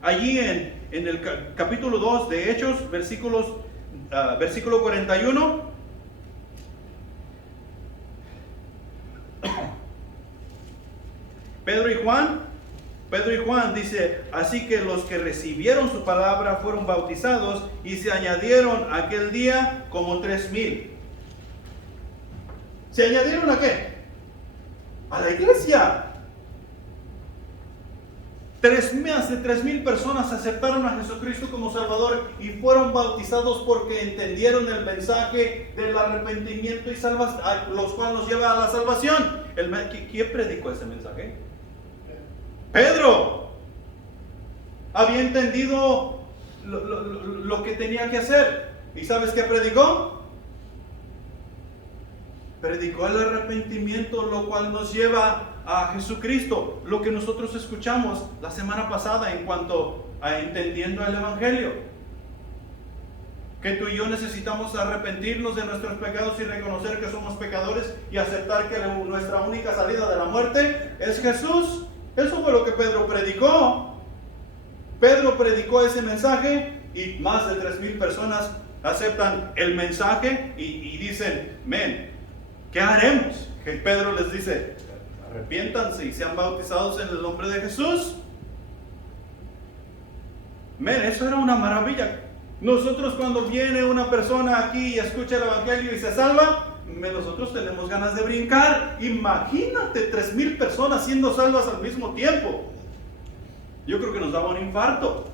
allí en el capítulo 2 de Hechos, versículo 41, Pedro y Juan dice: así que los que recibieron su palabra fueron bautizados, y se añadieron aquel día como 3,000. ¿Se añadieron a qué? A la iglesia. Más de 3,000 personas aceptaron a Jesucristo como Salvador y fueron bautizados porque entendieron el mensaje del arrepentimiento y salvación, los cuales nos lleva a la salvación. ¿Quién predicó ese mensaje? Pedro. Había entendido lo que tenía que hacer. ¿Y sabes qué predicó? Predicó el arrepentimiento, lo cual nos lleva a Jesucristo. Lo que nosotros escuchamos la semana pasada en cuanto a entendiendo el Evangelio. Que tú y yo necesitamos arrepentirnos de nuestros pecados y reconocer que somos pecadores y aceptar que nuestra única salida de la muerte es Jesús. Eso fue lo que Pedro predicó. Pedro predicó ese mensaje y más de 3,000 personas aceptan el mensaje y dicen: men, ¿qué haremos? Que Pedro les dice: arrepiéntanse y sean bautizados en el nombre de Jesús. Men, eso era una maravilla. Nosotros, cuando viene una persona aquí y escucha el Evangelio y se salva, nosotros tenemos ganas de brincar. Imagínate 3,000 personas siendo salvas al mismo tiempo. Yo creo que nos daba un infarto.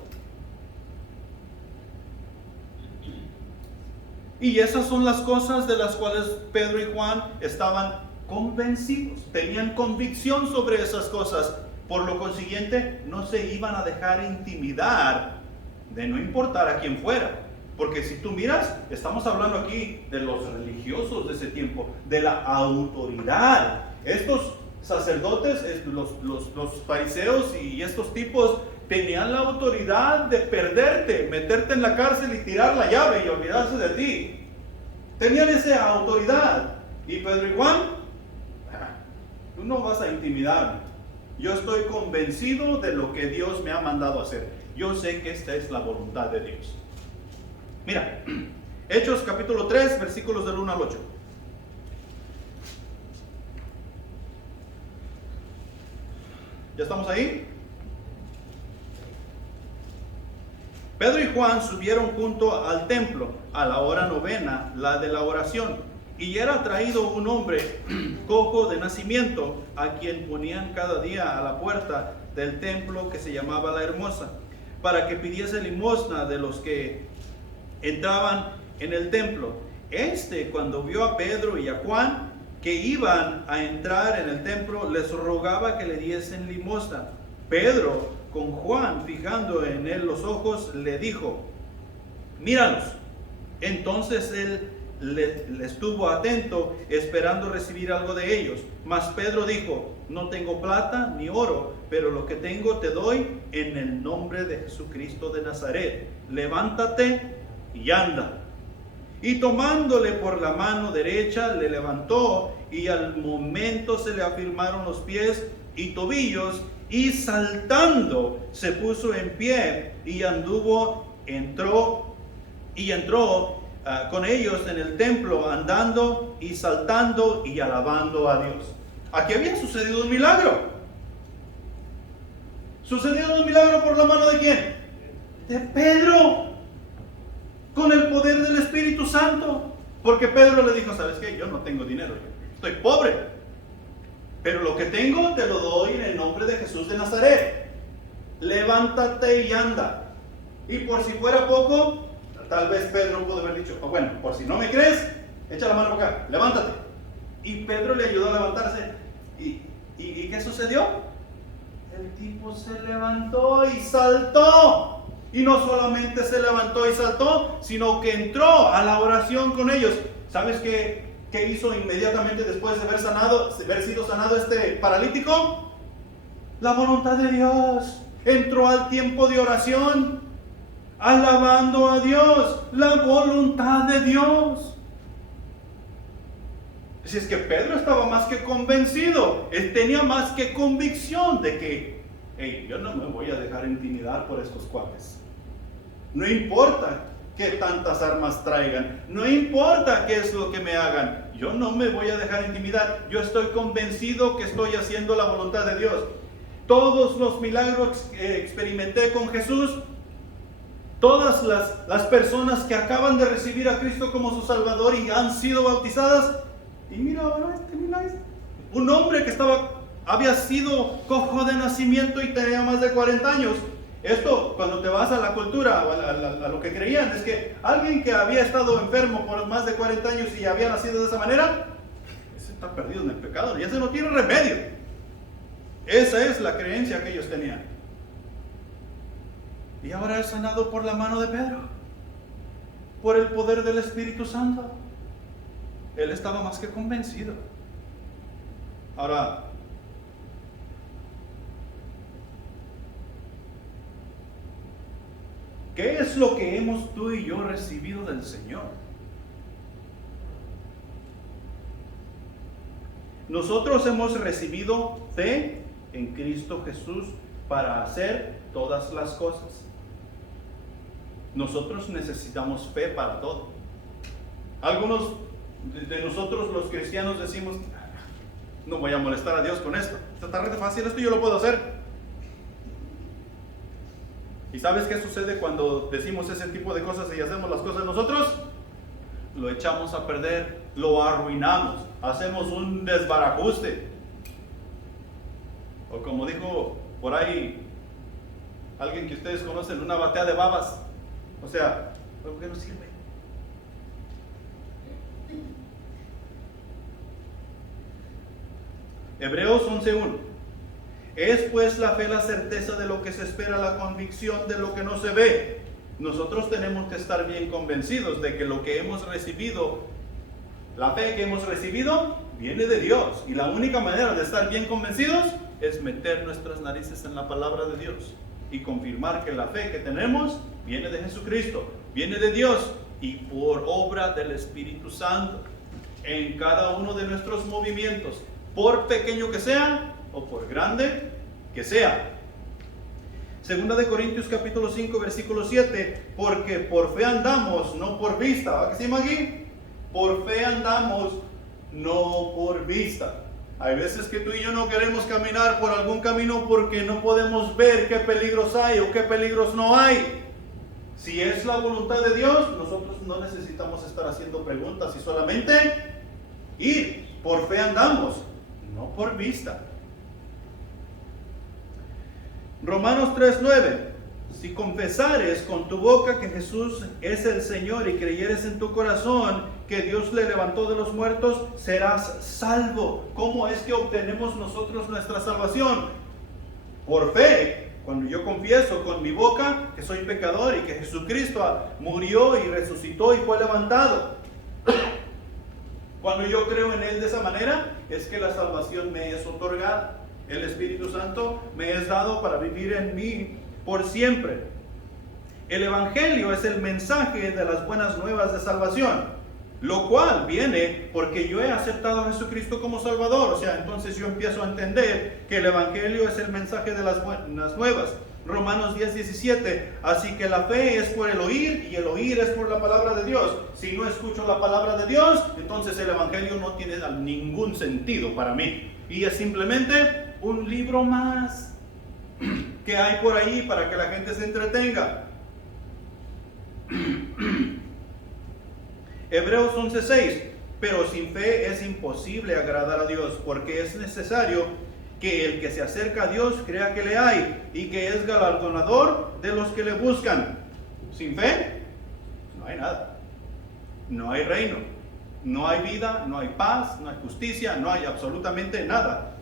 Y esas son las cosas de las cuales Pedro y Juan estaban convencidos, tenían convicción sobre esas cosas. Por lo consiguiente, no se iban a dejar intimidar, de no importar a quién fuera. Porque si tú miras, estamos hablando aquí de los religiosos de ese tiempo, de la autoridad. Estos sacerdotes, los fariseos y estos tipos tenían la autoridad de perderte, meterte en la cárcel y tirar la llave y olvidarse de ti. Tenían esa autoridad. Y Pedro y Juan: tú no vas a intimidarme. Yo estoy convencido de lo que Dios me ha mandado hacer. Yo sé que esta es la voluntad de Dios. Mira, Hechos capítulo 3, versículos del 1 al 8. ¿Ya estamos ahí? Pedro y Juan subieron junto al templo a la hora novena, la de la oración, y era traído un hombre cojo de nacimiento, a quien ponían cada día a la puerta del templo, que se llamaba La Hermosa, para que pidiese limosna de los que entraban en el templo. Cuando vio a Pedro y a Juan que iban a entrar en el templo, les rogaba que le diesen limosna. Pedro, con Juan fijando en él los ojos, le dijo: míralos. Entonces él le estuvo atento, esperando recibir algo de ellos. Mas Pedro dijo: no tengo plata ni oro, pero lo que tengo te doy. En el nombre de Jesucristo de Nazaret, levántate y anda. Y tomándole por la mano derecha, le levantó, y al momento se le afirmaron los pies y tobillos, y saltando se puso en pie y entró con ellos en el templo, andando y saltando y alabando a Dios. Aquí había sucedido un milagro. ¿Sucedió un milagro por la mano de quién? De Pedro, con el poder del Espíritu Santo. Porque Pedro le dijo: ¿sabes qué? Yo no tengo dinero, estoy pobre, pero lo que tengo te lo doy en el nombre de Jesús de Nazaret. Levántate y anda. Y por si fuera poco, tal vez Pedro pudo haber dicho: bueno, por si no me crees, echa la mano para acá, levántate. Y Pedro le ayudó a levantarse. ¿Y qué sucedió? El tipo se levantó y saltó. Y no solamente se levantó y saltó, sino que entró a la oración con ellos. ¿Sabes qué hizo inmediatamente después de haber sido sanado este paralítico? La voluntad de Dios. Entró al tiempo de oración, alabando a Dios, la voluntad de Dios. Si es que Pedro estaba más que convencido, él tenía más que convicción de que, hey, yo no me voy a dejar intimidar por estos cuates. No importa que tantas armas traigan, no importa qué es lo que me hagan, yo no me voy a dejar intimidar. Yo estoy convencido que estoy haciendo la voluntad de Dios. Todos los milagros que experimenté con Jesús, todas las personas que acaban de recibir a Cristo como su Salvador y han sido bautizadas, y mira ahora mira este. Un hombre que había sido cojo de nacimiento y tenía más de 40 años. Esto, cuando te vas a la cultura, a lo que creían, es que alguien que había estado enfermo por más de 40 años y había nacido de esa manera, ese está perdido en el pecado y ese no tiene remedio. Esa es la creencia que ellos tenían. Y ahora es sanado por la mano de Pedro, por el poder del Espíritu Santo. Él estaba más que convencido. Ahora, ¿qué es lo que hemos tú y yo recibido del Señor? Nosotros hemos recibido fe en Cristo Jesús para hacer todas las cosas. Nosotros necesitamos fe para todo. Algunos de nosotros los cristianos decimos, no voy a molestar a Dios con esto. Está re fácil, esto yo lo puedo hacer. ¿Y sabes qué sucede cuando decimos ese tipo de cosas y hacemos las cosas nosotros? Lo echamos a perder, lo arruinamos, hacemos un desbarajuste. O como dijo por ahí alguien que ustedes conocen, una batea de babas. O sea, ¿por qué no sirve? Hebreos 11:1. Es pues la fe la certeza de lo que se espera, la convicción de lo que no se ve. Nosotros tenemos que estar bien convencidos de que lo que hemos recibido, la fe que hemos recibido, viene de Dios. Y la única manera de estar bien convencidos es meter nuestras narices en la palabra de Dios y confirmar que la fe que tenemos viene de Jesucristo, viene de Dios y por obra del Espíritu Santo en cada uno de nuestros movimientos, por pequeño que sea o por grande que sea. Segunda de Corintios capítulo 5 versículo 7, porque por fe andamos, no por vista. ¿Va que sí, Magui? Por fe andamos, no por vista. Hay veces que tú y yo no queremos caminar por algún camino porque no podemos ver qué peligros hay o qué peligros no hay. Si es la voluntad de Dios, nosotros no necesitamos estar haciendo preguntas y solamente ir. Por fe andamos, no por vista. Romanos 3:9. Si confesares con tu boca que Jesús es el Señor y creyeres en tu corazón que Dios le levantó de los muertos, serás salvo. ¿Cómo es que obtenemos nosotros nuestra salvación? Por fe. Cuando yo confieso con mi boca que soy pecador y que Jesucristo murió y resucitó y fue levantado. Cuando yo creo en Él de esa manera, es que la salvación me es otorgada. El Espíritu Santo me es dado para vivir en mí por siempre. El Evangelio es el mensaje de las buenas nuevas de salvación, lo cual viene porque yo he aceptado a Jesucristo como Salvador. O sea, entonces yo empiezo a entender que el Evangelio es el mensaje de las buenas nuevas. Romanos 10:17. Así que la fe es por el oír y el oír es por la palabra de Dios. Si no escucho la palabra de Dios, entonces el Evangelio no tiene ningún sentido para mí. Y es simplemente un libro más que hay por ahí para que la gente se entretenga. Hebreos 11:6. Pero sin fe es imposible agradar a Dios, porque es necesario que el que se acerca a Dios crea que le hay y que es galardonador de los que le buscan. Sin fe no hay nada. No hay reino, no hay vida, no hay paz, no hay justicia, no hay absolutamente nada.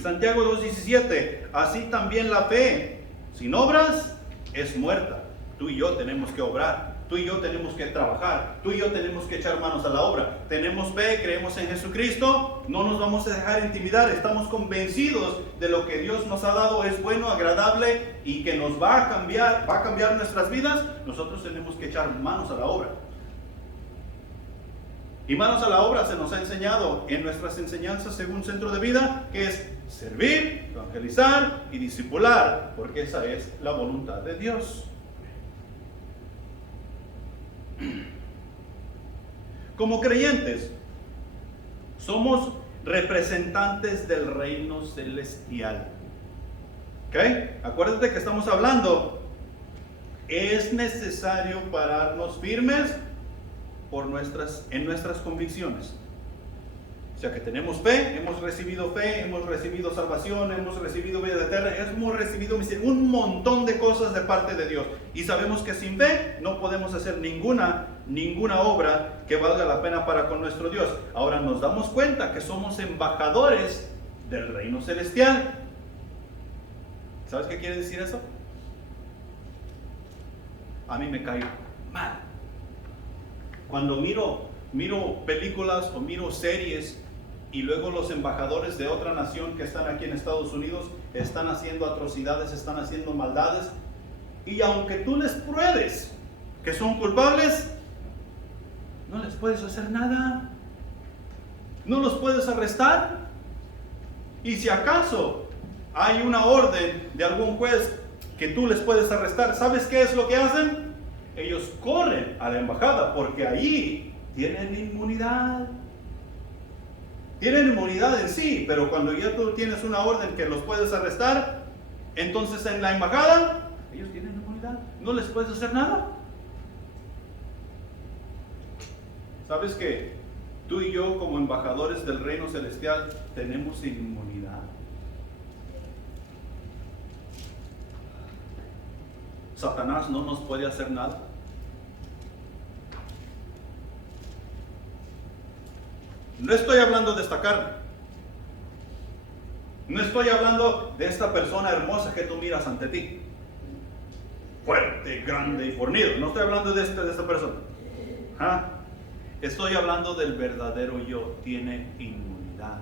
Santiago 2:17, así también la fe, sin obras, es muerta. Tú y yo tenemos que obrar, tú y yo tenemos que trabajar, tú y yo tenemos que echar manos a la obra. Tenemos fe, creemos en Jesucristo, no nos vamos a dejar intimidar, estamos convencidos de lo que Dios nos ha dado es bueno, agradable y que nos va a cambiar nuestras vidas. Nosotros tenemos que echar manos a la obra. Y manos a la obra se nos ha enseñado en nuestras enseñanzas según Centro de Vida, que es servir, evangelizar y discipular, porque esa es la voluntad de Dios. Como creyentes, somos representantes del reino celestial. ¿Ok? Acuérdate que estamos hablando, es necesario pararnos firmes en nuestras convicciones. O sea que tenemos fe, hemos recibido salvación, hemos recibido vida eterna, hemos recibido un montón de cosas de parte de Dios. Y sabemos que sin fe no podemos hacer ninguna obra que valga la pena para con nuestro Dios. Ahora nos damos cuenta que somos embajadores del reino celestial. ¿Sabes qué quiere decir eso? A mí me cae mal. Cuando miro películas o miro series y luego los embajadores de otra nación que están aquí en Estados Unidos están haciendo atrocidades, están haciendo maldades, y aunque tú les pruebes que son culpables, no les puedes hacer nada, no los puedes arrestar. Y si acaso hay una orden de algún juez que tú les puedes arrestar, ¿sabes qué es lo que hacen? Ellos corren a la embajada porque ahí tienen inmunidad. Tienen inmunidad en sí, pero cuando ya tú tienes una orden que los puedes arrestar, entonces en la embajada, ellos tienen inmunidad, no les puedes hacer nada. ¿Sabes que tú y yo como embajadores del reino celestial tenemos inmunidad? Satanás no nos puede hacer nada. No estoy hablando de esta carne. No estoy hablando de esta persona hermosa que tú miras ante ti. Fuerte, grande y fornido. No estoy hablando de esta persona. Estoy hablando del verdadero yo. Tiene inmunidad.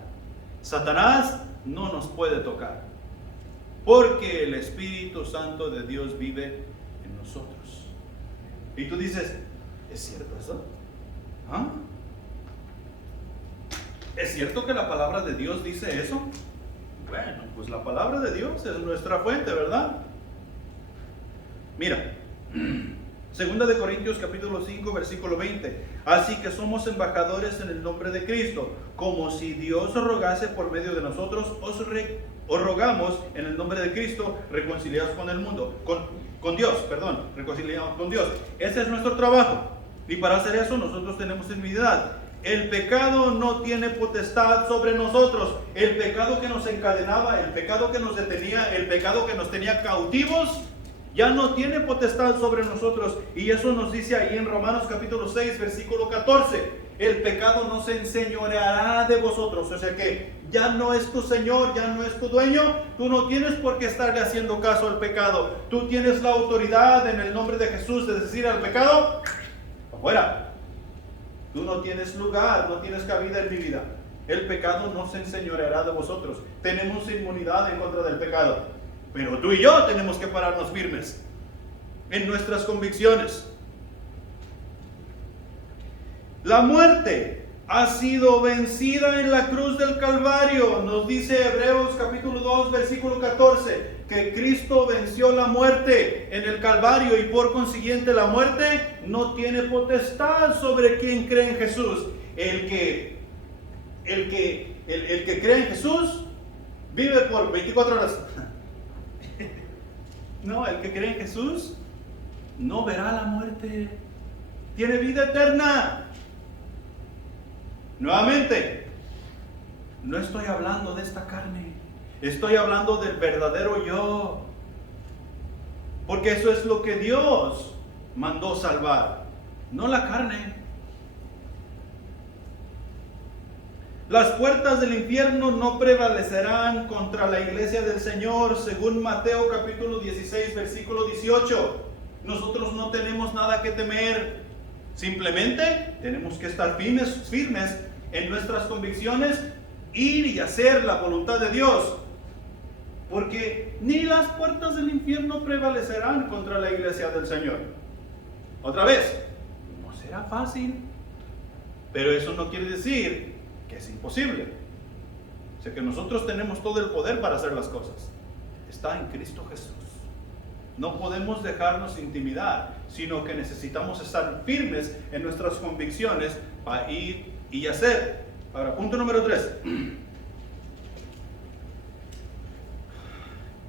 Satanás no nos puede tocar. Porque el Espíritu Santo de Dios vive en nosotros. Y tú dices, ¿es cierto eso? ¿Es cierto que la palabra de Dios dice eso? Bueno, pues la palabra de Dios es nuestra fuente, ¿verdad? Mira, 2 de Corintios capítulo 5 versículo 20. Así que somos embajadores en el nombre de Cristo, como si Dios rogase por medio de nosotros, os rogamos en el nombre de Cristo, reconciliados con el mundo, con Dios, reconciliados con Dios. Ese es nuestro trabajo. Y para hacer eso nosotros tenemos inmunidad. El pecado no tiene potestad sobre nosotros. El pecado que nos encadenaba, el pecado que nos detenía, el pecado que nos tenía cautivos, ya no tiene potestad sobre nosotros. Y eso nos dice ahí en Romanos capítulo 6, versículo 14. El pecado no se enseñoreará de vosotros. O sea que ya no es tu señor, ya no es tu dueño. Tú no tienes por qué estarle haciendo caso al pecado. Tú tienes la autoridad en el nombre de Jesús de decir al pecado, afuera. Tú no tienes lugar, no tienes cabida en mi vida. El pecado no se enseñoreará de vosotros. Tenemos inmunidad en contra del pecado. Pero tú y yo tenemos que pararnos firmes en nuestras convicciones. La muerte ha sido vencida en la cruz del Calvario. Nos dice Hebreos capítulo 2, versículo 14. Que Cristo venció la muerte en el Calvario y por consiguiente la muerte no tiene potestad sobre quien cree en Jesús. El que cree en Jesús vive por 24 horas. No, el que cree en Jesús no verá la muerte. Tiene vida eterna. Nuevamente, no estoy hablando de esta carne. Estoy hablando del verdadero yo. Porque eso es lo que Dios mandó salvar, no la carne. Las puertas del infierno no prevalecerán contra la iglesia del Señor, según Mateo capítulo 16, versículo 18. Nosotros no tenemos nada que temer. Simplemente tenemos que estar firmes en nuestras convicciones, ir y hacer la voluntad de Dios. Porque ni las puertas del infierno prevalecerán contra la iglesia del Señor. Otra vez, no será fácil, pero eso no quiere decir que es imposible. O sea que nosotros tenemos todo el poder para hacer las cosas. Está en Cristo Jesús. No podemos dejarnos intimidar, sino que necesitamos estar firmes en nuestras convicciones para ir y hacer. Ahora, punto número 3.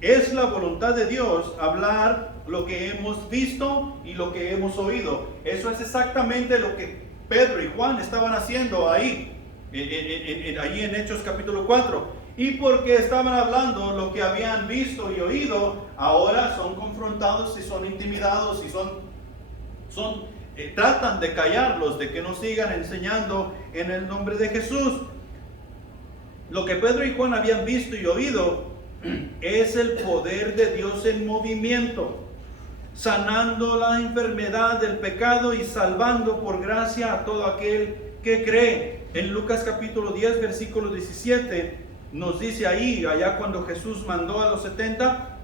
Es la voluntad de Dios hablar lo que hemos visto y lo que hemos oído. Eso es exactamente lo que Pedro y Juan estaban haciendo ahí en Hechos capítulo 4. Y porque estaban hablando lo que habían visto y oído, ahora son confrontados y son intimidados y tratan de callarlos, de que no sigan enseñando en el nombre de Jesús. Lo que Pedro y Juan habían visto y oído es el poder de Dios en movimiento, sanando la enfermedad del pecado y salvando por gracia a todo aquel que cree. En Lucas capítulo 10, versículo 17, nos dice allá cuando Jesús mandó a los 70,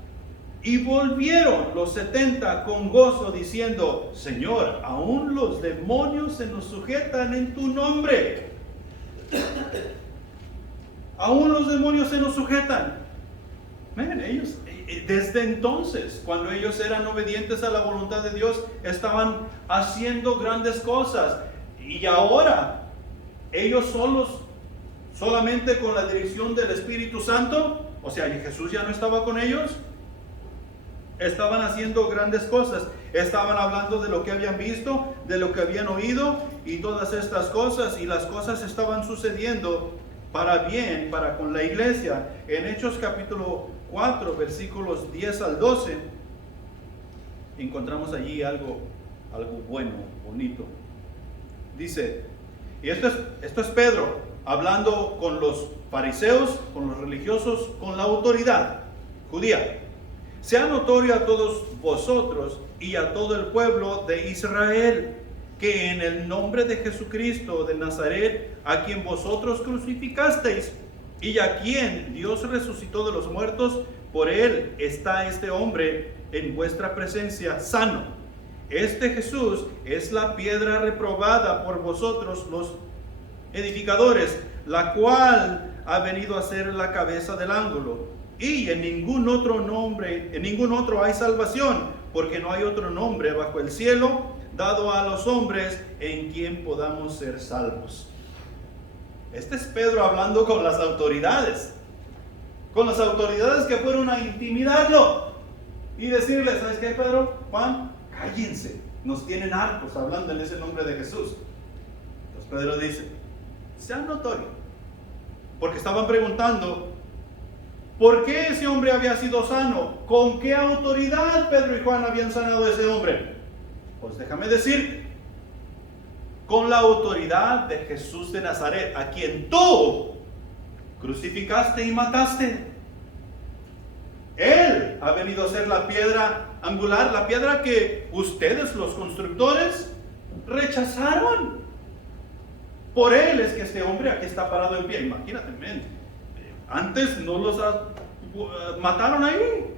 y volvieron los 70 con gozo diciendo: Señor, aún los demonios se nos sujetan en tu nombre. Aún los demonios se nos sujetan. Miren, ellos desde entonces, cuando ellos eran obedientes a la voluntad de Dios, estaban haciendo grandes cosas. Y ahora, ellos solos, solamente con la dirección del Espíritu Santo, o sea, Jesús ya no estaba con ellos, estaban haciendo grandes cosas. Estaban hablando de lo que habían visto, de lo que habían oído y todas estas cosas, y las cosas estaban sucediendo para bien, para con la iglesia. En Hechos capítulo 4, versículos 10 al 12, encontramos allí algo bueno, bonito. Dice, y esto es Pedro hablando con los fariseos, con los religiosos, con la autoridad judía. Sea notorio a todos vosotros y a todo el pueblo de Israel, que en el nombre de Jesucristo de Nazaret, a quien vosotros crucificasteis, y a quien Dios resucitó de los muertos, por él está este hombre en vuestra presencia sano. Este Jesús es la piedra reprobada por vosotros los edificadores, la cual ha venido a ser la cabeza del ángulo. Y en ningún otro hay salvación, porque no hay otro nombre bajo el cielo dado a los hombres en quien podamos ser salvos. Este es Pedro hablando con las autoridades que fueron a intimidarlo y decirle: ¿sabes qué, Pedro? Juan, cállense, nos tienen hartos hablando en ese nombre de Jesús. Entonces Pedro dice: sea notorio, porque estaban preguntando ¿por qué ese hombre había sido sano? ¿Con qué autoridad Pedro y Juan habían sanado a ese hombre? Pues déjame decir, con la autoridad de Jesús de Nazaret, a quien tú crucificaste y mataste. Él ha venido a ser la piedra angular, la piedra que ustedes, los constructores, rechazaron. Por él es que este hombre aquí está parado en pie. Imagínate, antes no los mataron ahí,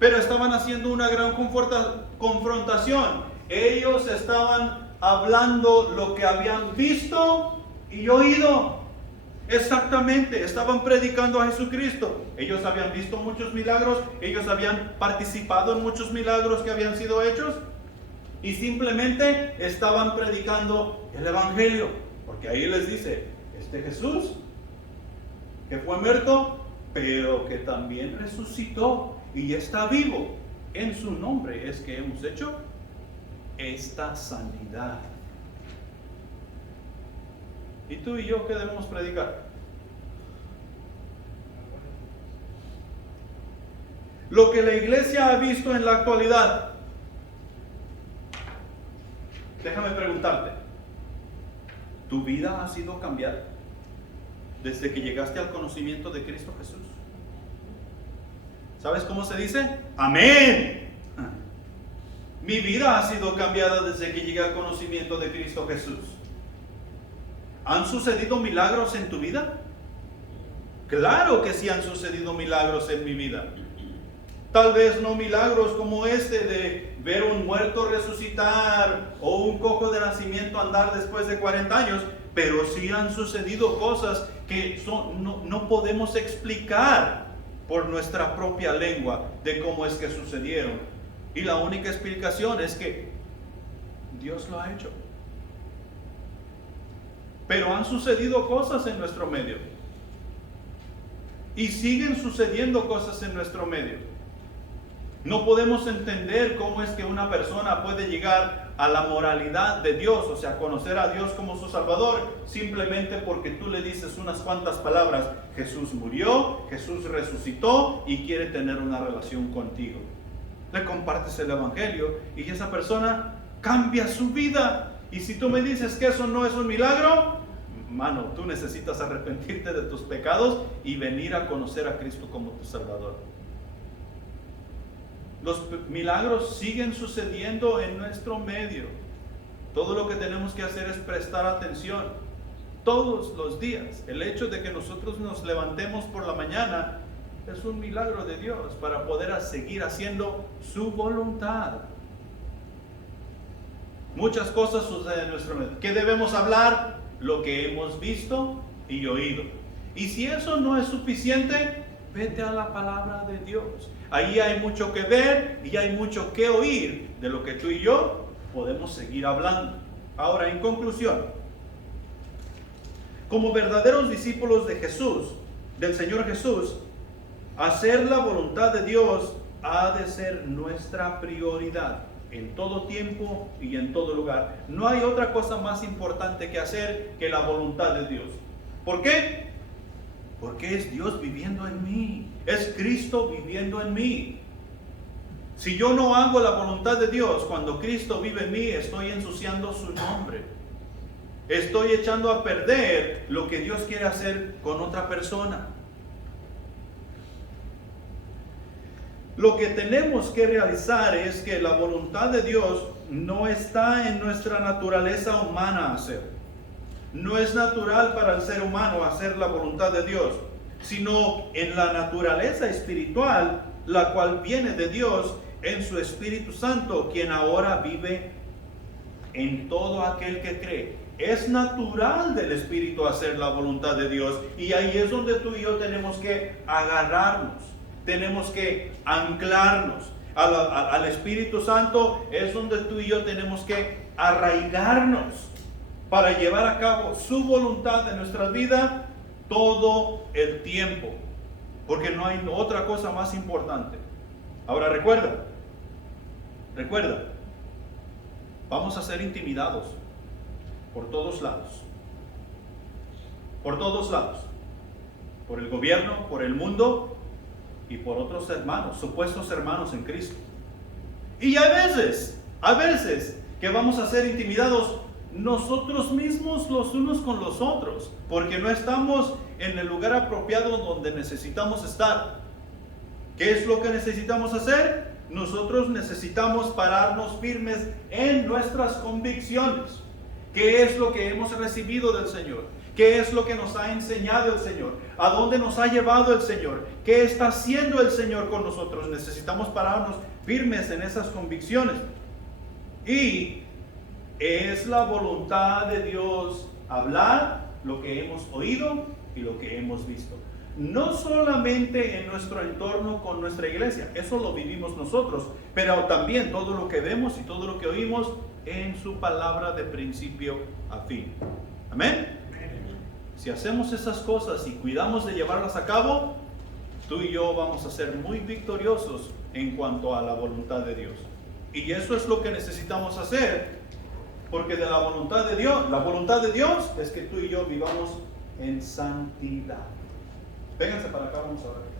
pero estaban haciendo una gran confrontación. Ellos estaban hablando lo que habían visto y oído. Exactamente, estaban predicando a Jesucristo. Ellos habían visto muchos milagros, ellos habían participado en muchos milagros que habían sido hechos, y simplemente estaban predicando el evangelio, porque ahí les dice: este Jesús que fue muerto, pero que también resucitó y está vivo, en su nombre es que hemos hecho esta sanidad. ¿Y tú y yo qué debemos predicar? Lo que la iglesia ha visto en la actualidad. Déjame preguntarte, ¿tu vida ha sido cambiada? desde que llegaste al conocimiento de Cristo Jesús? ¿Sabes cómo se dice? Amén. Mi vida ha sido cambiada desde que llegué al conocimiento de Cristo Jesús. ¿Han sucedido milagros en tu vida? Claro que sí han sucedido milagros en mi vida. Tal vez no milagros como este de ver un muerto resucitar o un cojo de nacimiento andar después de 40 años, pero sí han sucedido cosas que no podemos explicar por nuestra propia lengua de cómo es que sucedieron. Y la única explicación es que Dios lo ha hecho. Pero han sucedido cosas en nuestro medio. Y siguen sucediendo cosas en nuestro medio. No podemos entender cómo es que una persona puede llegar a la moralidad de Dios, o sea, conocer a Dios como su Salvador, simplemente porque tú le dices unas cuantas palabras. Jesús murió, Jesús resucitó y quiere tener una relación contigo. Le compartes el Evangelio y esa persona cambia su vida. Y si tú me dices que eso no es un milagro, mano, tú necesitas arrepentirte de tus pecados y venir a conocer a Cristo como tu Salvador. Los milagros siguen sucediendo en nuestro medio. Todo lo que tenemos que hacer es prestar atención todos los días. El hecho de que nosotros nos levantemos por la mañana es un milagro de Dios para poder seguir haciendo su voluntad. Muchas cosas suceden en nuestro medio. ¿Qué debemos hablar? Lo que hemos visto y oído. Y si eso no es suficiente, vete a la palabra de Dios. Ahí hay mucho que ver y hay mucho que oír de lo que tú y yo podemos seguir hablando. Ahora, en conclusión, como verdaderos discípulos de Jesús, del Señor Jesús, hacer la voluntad de Dios ha de ser nuestra prioridad en todo tiempo y en todo lugar. No hay otra cosa más importante que hacer que la voluntad de Dios. ¿Por qué? Porque es Dios viviendo en mí. Es Cristo viviendo en mí. Si yo no hago la voluntad de Dios, cuando Cristo vive en mí, estoy ensuciando su nombre. Estoy echando a perder lo que Dios quiere hacer con otra persona. Lo que tenemos que realizar es que la voluntad de Dios no está en nuestra naturaleza humana hacer. No es natural para el ser humano hacer la voluntad de Dios, sino en la naturaleza espiritual, la cual viene de Dios en su Espíritu Santo, quien ahora vive en todo aquel que cree. Es natural del Espíritu hacer la voluntad de Dios, y ahí es donde tú y yo tenemos que agarrarnos, tenemos que anclarnos al Espíritu Santo. Es donde tú y yo tenemos que arraigarnos para llevar a cabo su voluntad en nuestra vida todo el tiempo, porque no hay otra cosa más importante. Ahora recuerda, vamos a ser intimidados por todos lados, por el gobierno, por el mundo y por otros hermanos, supuestos hermanos en Cristo. Y a veces que vamos a ser intimidados nosotros mismos los unos con los otros, porque no estamos en el lugar apropiado donde necesitamos estar. ¿Qué es lo que necesitamos hacer? Nosotros necesitamos pararnos firmes en nuestras convicciones. ¿Qué es lo que hemos recibido del Señor? ¿Qué es lo que nos ha enseñado el Señor? ¿A dónde nos ha llevado el Señor? ¿Qué está haciendo el Señor con nosotros? Necesitamos pararnos firmes en esas convicciones. Y es la voluntad de Dios hablar lo que hemos oído y lo que hemos visto. No solamente en nuestro entorno con nuestra iglesia, eso lo vivimos nosotros, pero también todo lo que vemos y todo lo que oímos en su palabra de principio a fin. Amén. Si hacemos esas cosas y cuidamos de llevarlas a cabo, tú y yo vamos a ser muy victoriosos en cuanto a la voluntad de Dios. Y eso es lo que necesitamos hacer, porque de la voluntad de Dios es que tú y yo vivamos en santidad. Vénganse para acá, vamos a ver.